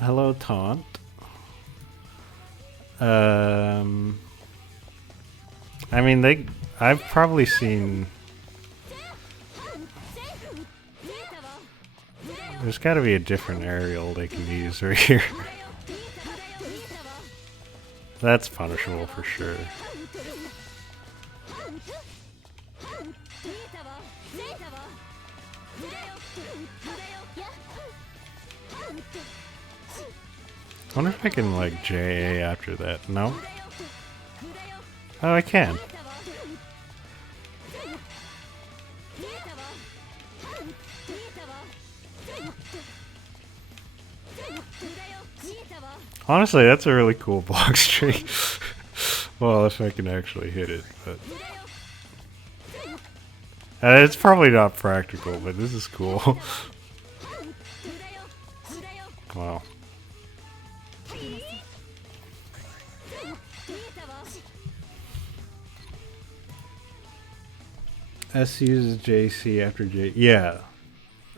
Hello, Taunt. I mean, I've probably seen. There's got to be a different aerial they can use right here. That's punishable for sure. I wonder if I can, like, JA after that. No? Oh, I can. Honestly, that's a really cool block string. Well, if I can actually hit it, but... it's probably not practical, but this is cool. Wow. S uses JC after J. Yeah,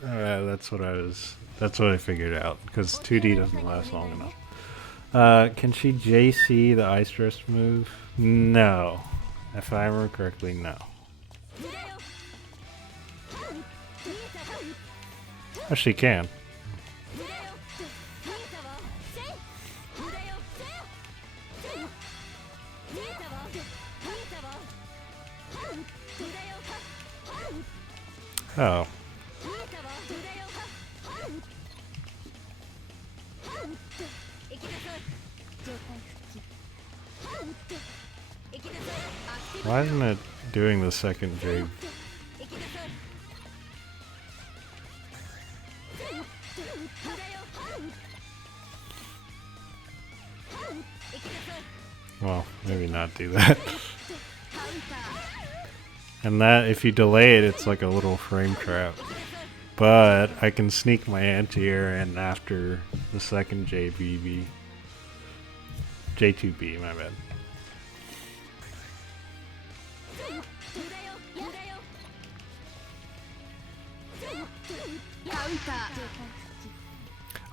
that's what I figured out because 2D doesn't last long enough. Can she JC the Ice Dress move? No, if I remember correctly, no. Oh, she can. Oh. Why isn't it doing the second J? Well, maybe not do that. And that, if you delay it, it's like a little frame trap. But I can sneak my anti-air in after the second JBB. J2B, my bad.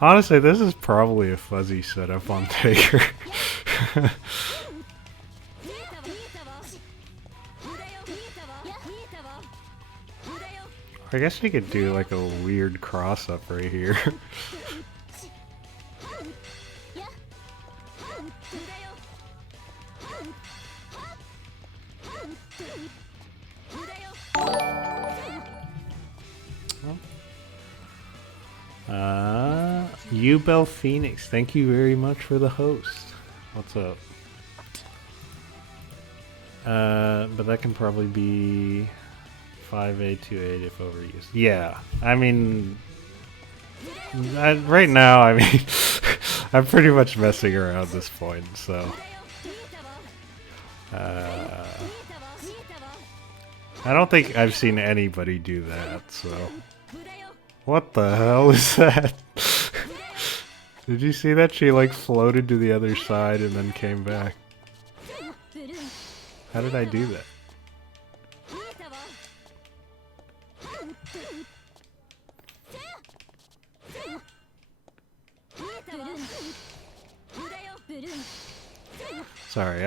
Honestly, this is probably a fuzzy setup on Taker. I guess we could do like a weird cross up right here. Ubel Phoenix, thank you very much for the host. What's up? But that can probably be 5A, 2A if overused. Yeah, I mean, right now, I mean, I'm pretty much messing around at this point, so. I don't think I've seen anybody do that, so. What the hell is that? Did you see that? She like floated to the other side and then came back. How did I do that? Sorry,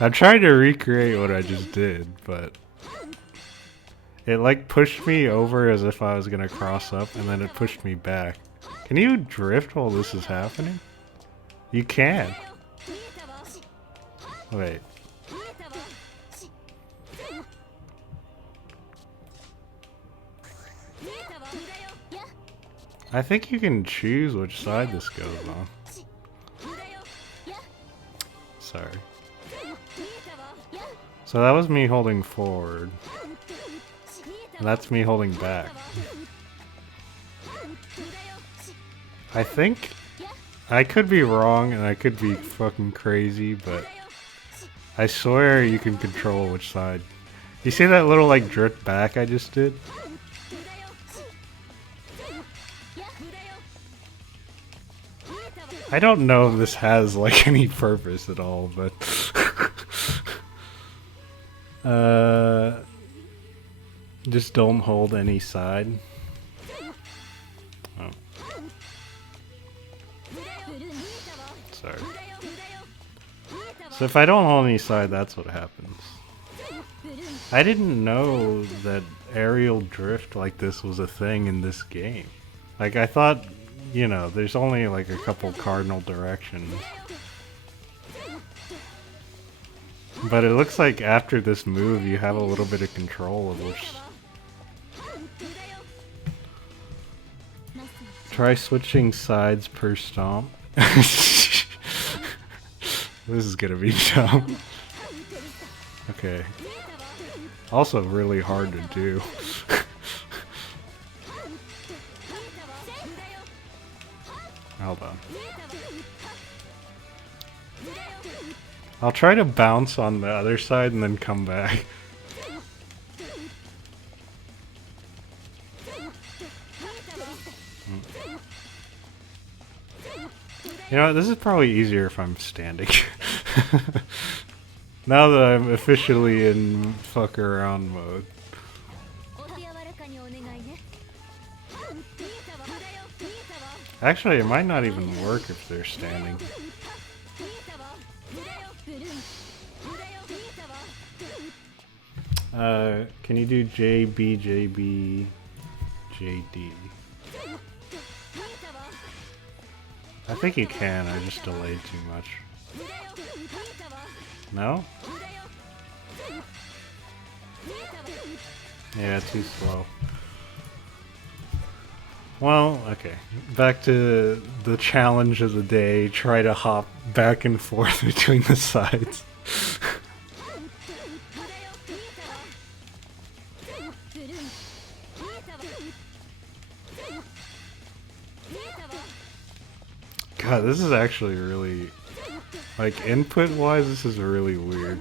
I'm trying to recreate what I just did, but it like pushed me over as if I was gonna cross up, and then it pushed me back. Can you drift while this is happening? You can. Wait. I think you can choose which side this goes on. Sorry. So that was me holding forward. And that's me holding back. I think I could be wrong and I could be fucking crazy, but I swear you can control which side. You see that little like drift back I just did? I don't know if this has like any purpose at all, but just don't hold any side. Oh. Sorry. So if I don't hold any side, that's what happens. I didn't know that aerial drift like this was a thing in this game. Like I thought, you know, there's only like a couple cardinal directions. But it looks like after this move you have a little bit of control of which... Try switching sides per stomp. This is gonna be dumb. Okay. Also really hard to do. Hold on. I'll try to bounce on the other side and then come back. You know what, this is probably easier if I'm standing. Now that I'm officially in fuck around mode. Actually, it might not even work if they're standing. Can you do JB, JB, JD? I think you can, I just delayed too much. No? Yeah, too slow. Well, okay. Back to the challenge of the day. Try to hop back and forth between the sides. God, this is actually really... Like, input-wise, this is really weird.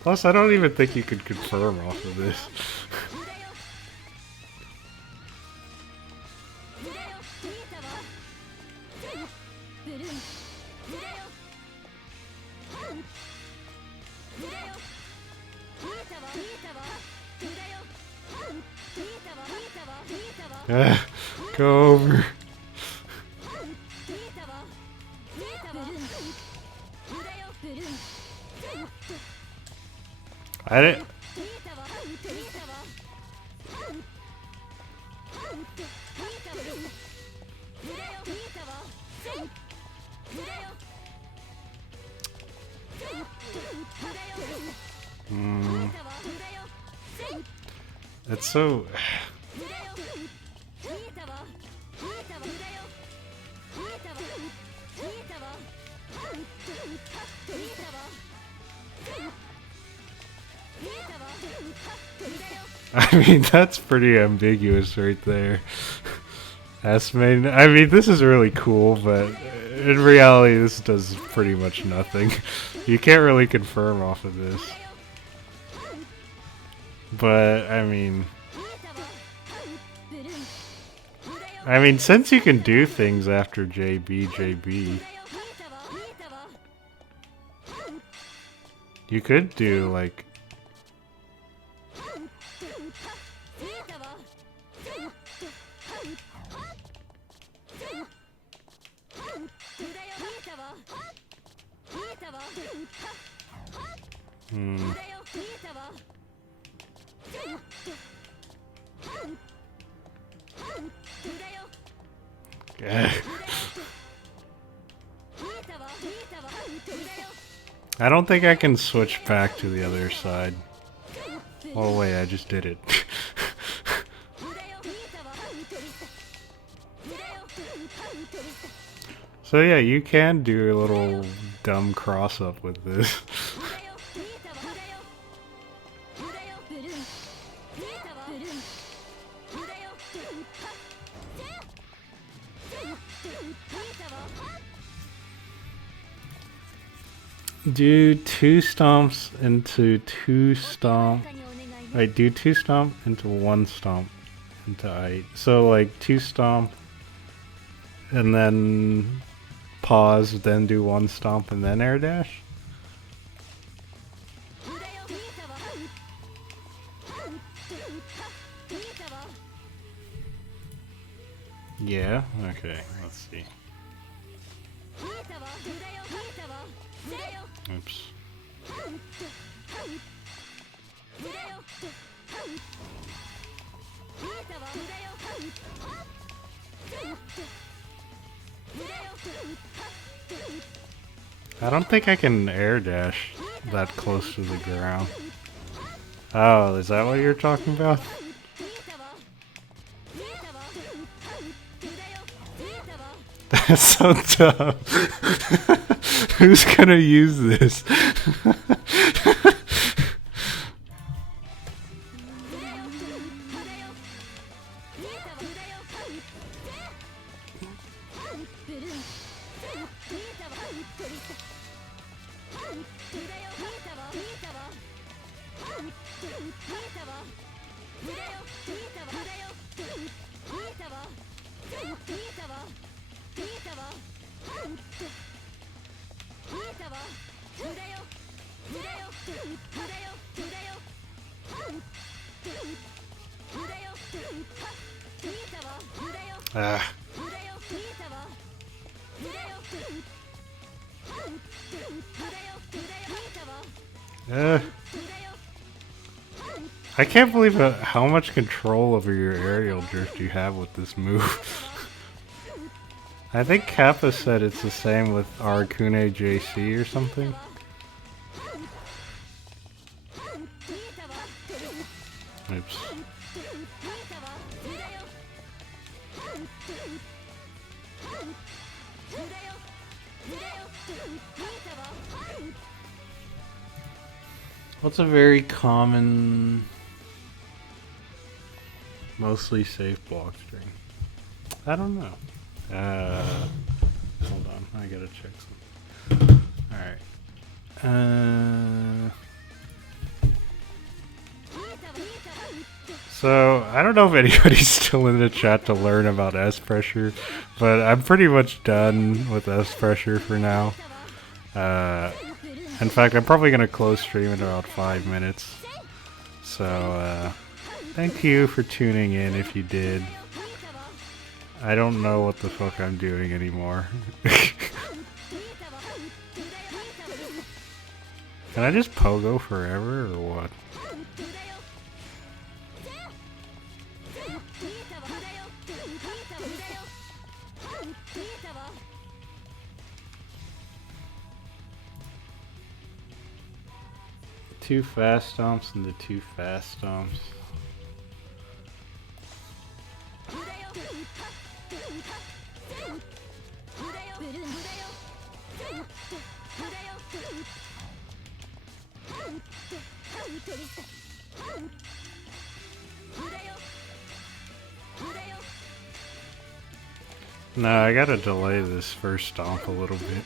Plus, I don't even think you could confirm off of this. Go over. I didn't. It's so. I mean, that's pretty ambiguous right there. S-main. I mean, this is really cool, but in reality, this does pretty much nothing. You can't really confirm off of this. But, I mean, since you can do things after JB, you could do, like... I don't think I can switch back to the other side. Oh wait, I just did it. So yeah, you can do a little dumb cross-up with this. Do 2 stomps into 2 stomp. Wait, do 2 stomp into 1 stomp into I. So like 2 stomp and then pause, then do 1 stomp and then air dash? Yeah, okay, let's see. Oops. I don't think I can air dash that close to the ground. Oh, is that what you're talking about? That's so dumb. Who's gonna use this? I can't believe how much control over your aerial drift you have with this move. I think Kappa said it's the same with Arcune JC or something. Oops. What's a very common, mostly safe block string? I don't know. Hold on, I gotta check something. Alright. So, I don't know if anybody's still in the chat to learn about S-pressure, but I'm pretty much done with S-pressure for now. In fact, I'm probably going to close stream in about 5 minutes. So, thank you for tuning in if you did. I don't know what the fuck I'm doing anymore. Can I just pogo forever or what? Two fast stomps and the 2 fast stomps. No, I gotta delay this first stomp a little bit.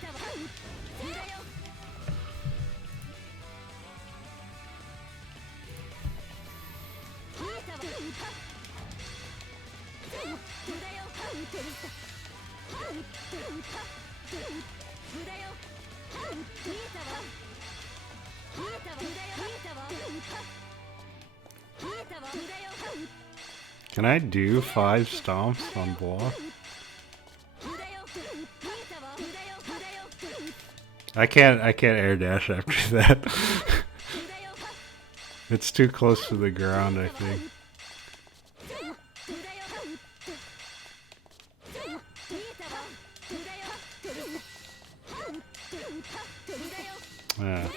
Can I do 5 stomps on block? I can't air dash after that. It's too close to the ground, I think. Yeah.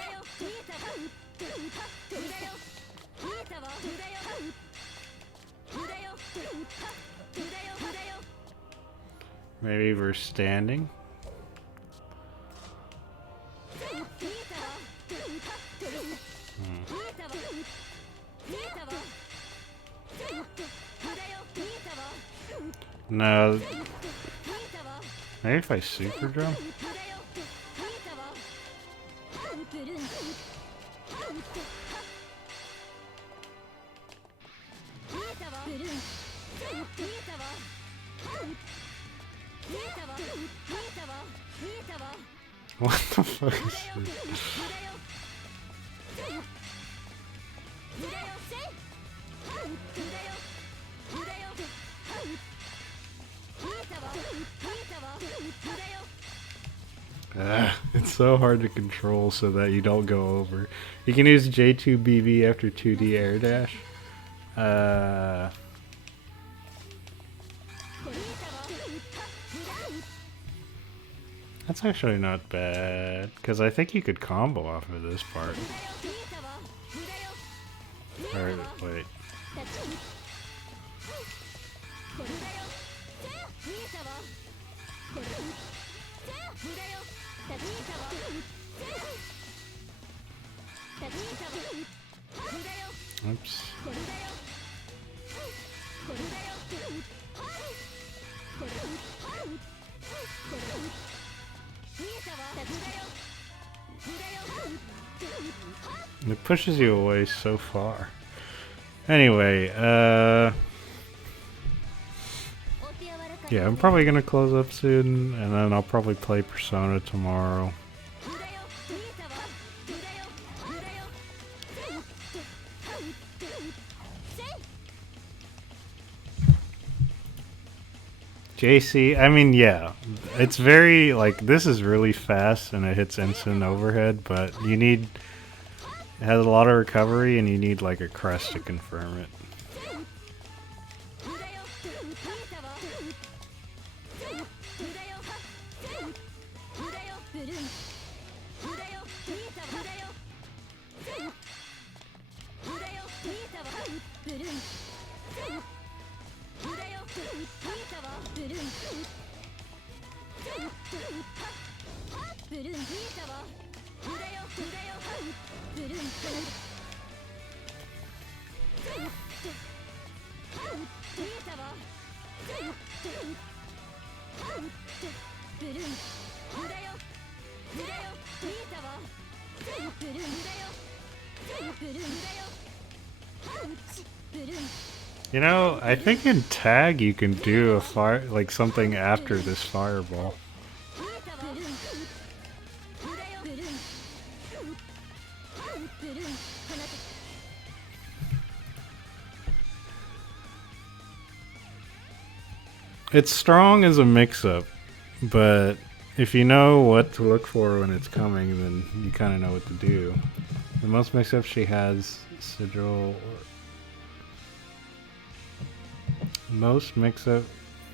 Maybe we're standing. No. Maybe if I super jump? What the fuck is this? It's so hard to control so that you don't go over. You can use J2BB after 2D air dash. That's actually not bad, because I think you could combo off of this part. Or, wait. Oops. It pushes you away so far. Anyway, yeah, I'm probably gonna close up soon, and then I'll probably play Persona tomorrow. JC, I mean, yeah, it's very, like, this is really fast and it hits instant overhead, but you need, it has a lot of recovery and you need, like, a crest to confirm it. You know, I think in tag you can do a fire, like something after this fireball. It's strong as a mix-up, but if you know what to look for when it's coming, then you kind of know what to do. The most mix-ups she has, Sigil. Most mix-up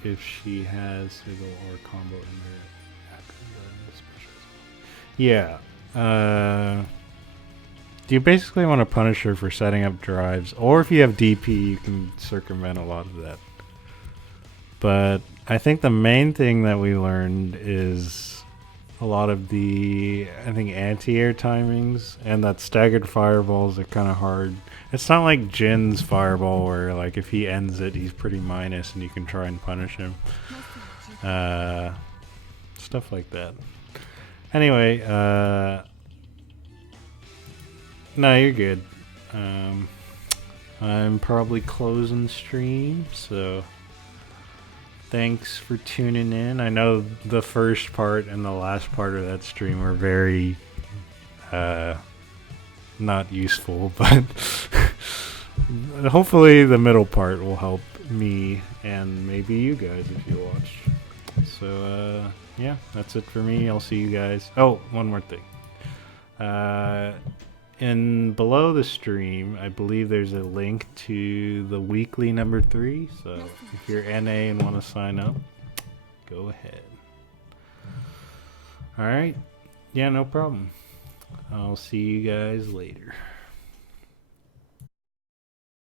if she has Sigil or combo in there. Yeah. You basically want to punish her for setting up drives, or if you have DP, you can circumvent a lot of that. But I think the main thing that we learned is a lot of the, I think, anti-air timings, and that staggered fireballs are kind of hard. It's not like Jin's fireball where like if he ends it, he's pretty minus and you can try and punish him. Stuff like that. Anyway, no, you're good. I'm probably closing stream, so thanks for tuning in. I know the first part and the last part of that stream were very not useful, but hopefully the middle part will help me and maybe you guys if you watch. So yeah, that's it for me. I'll see you guys. Oh, one more thing. And below the stream, I believe there's a link to the weekly number 3. So if you're NA and want to sign up, go ahead. All right. Yeah, no problem. I'll see you guys later.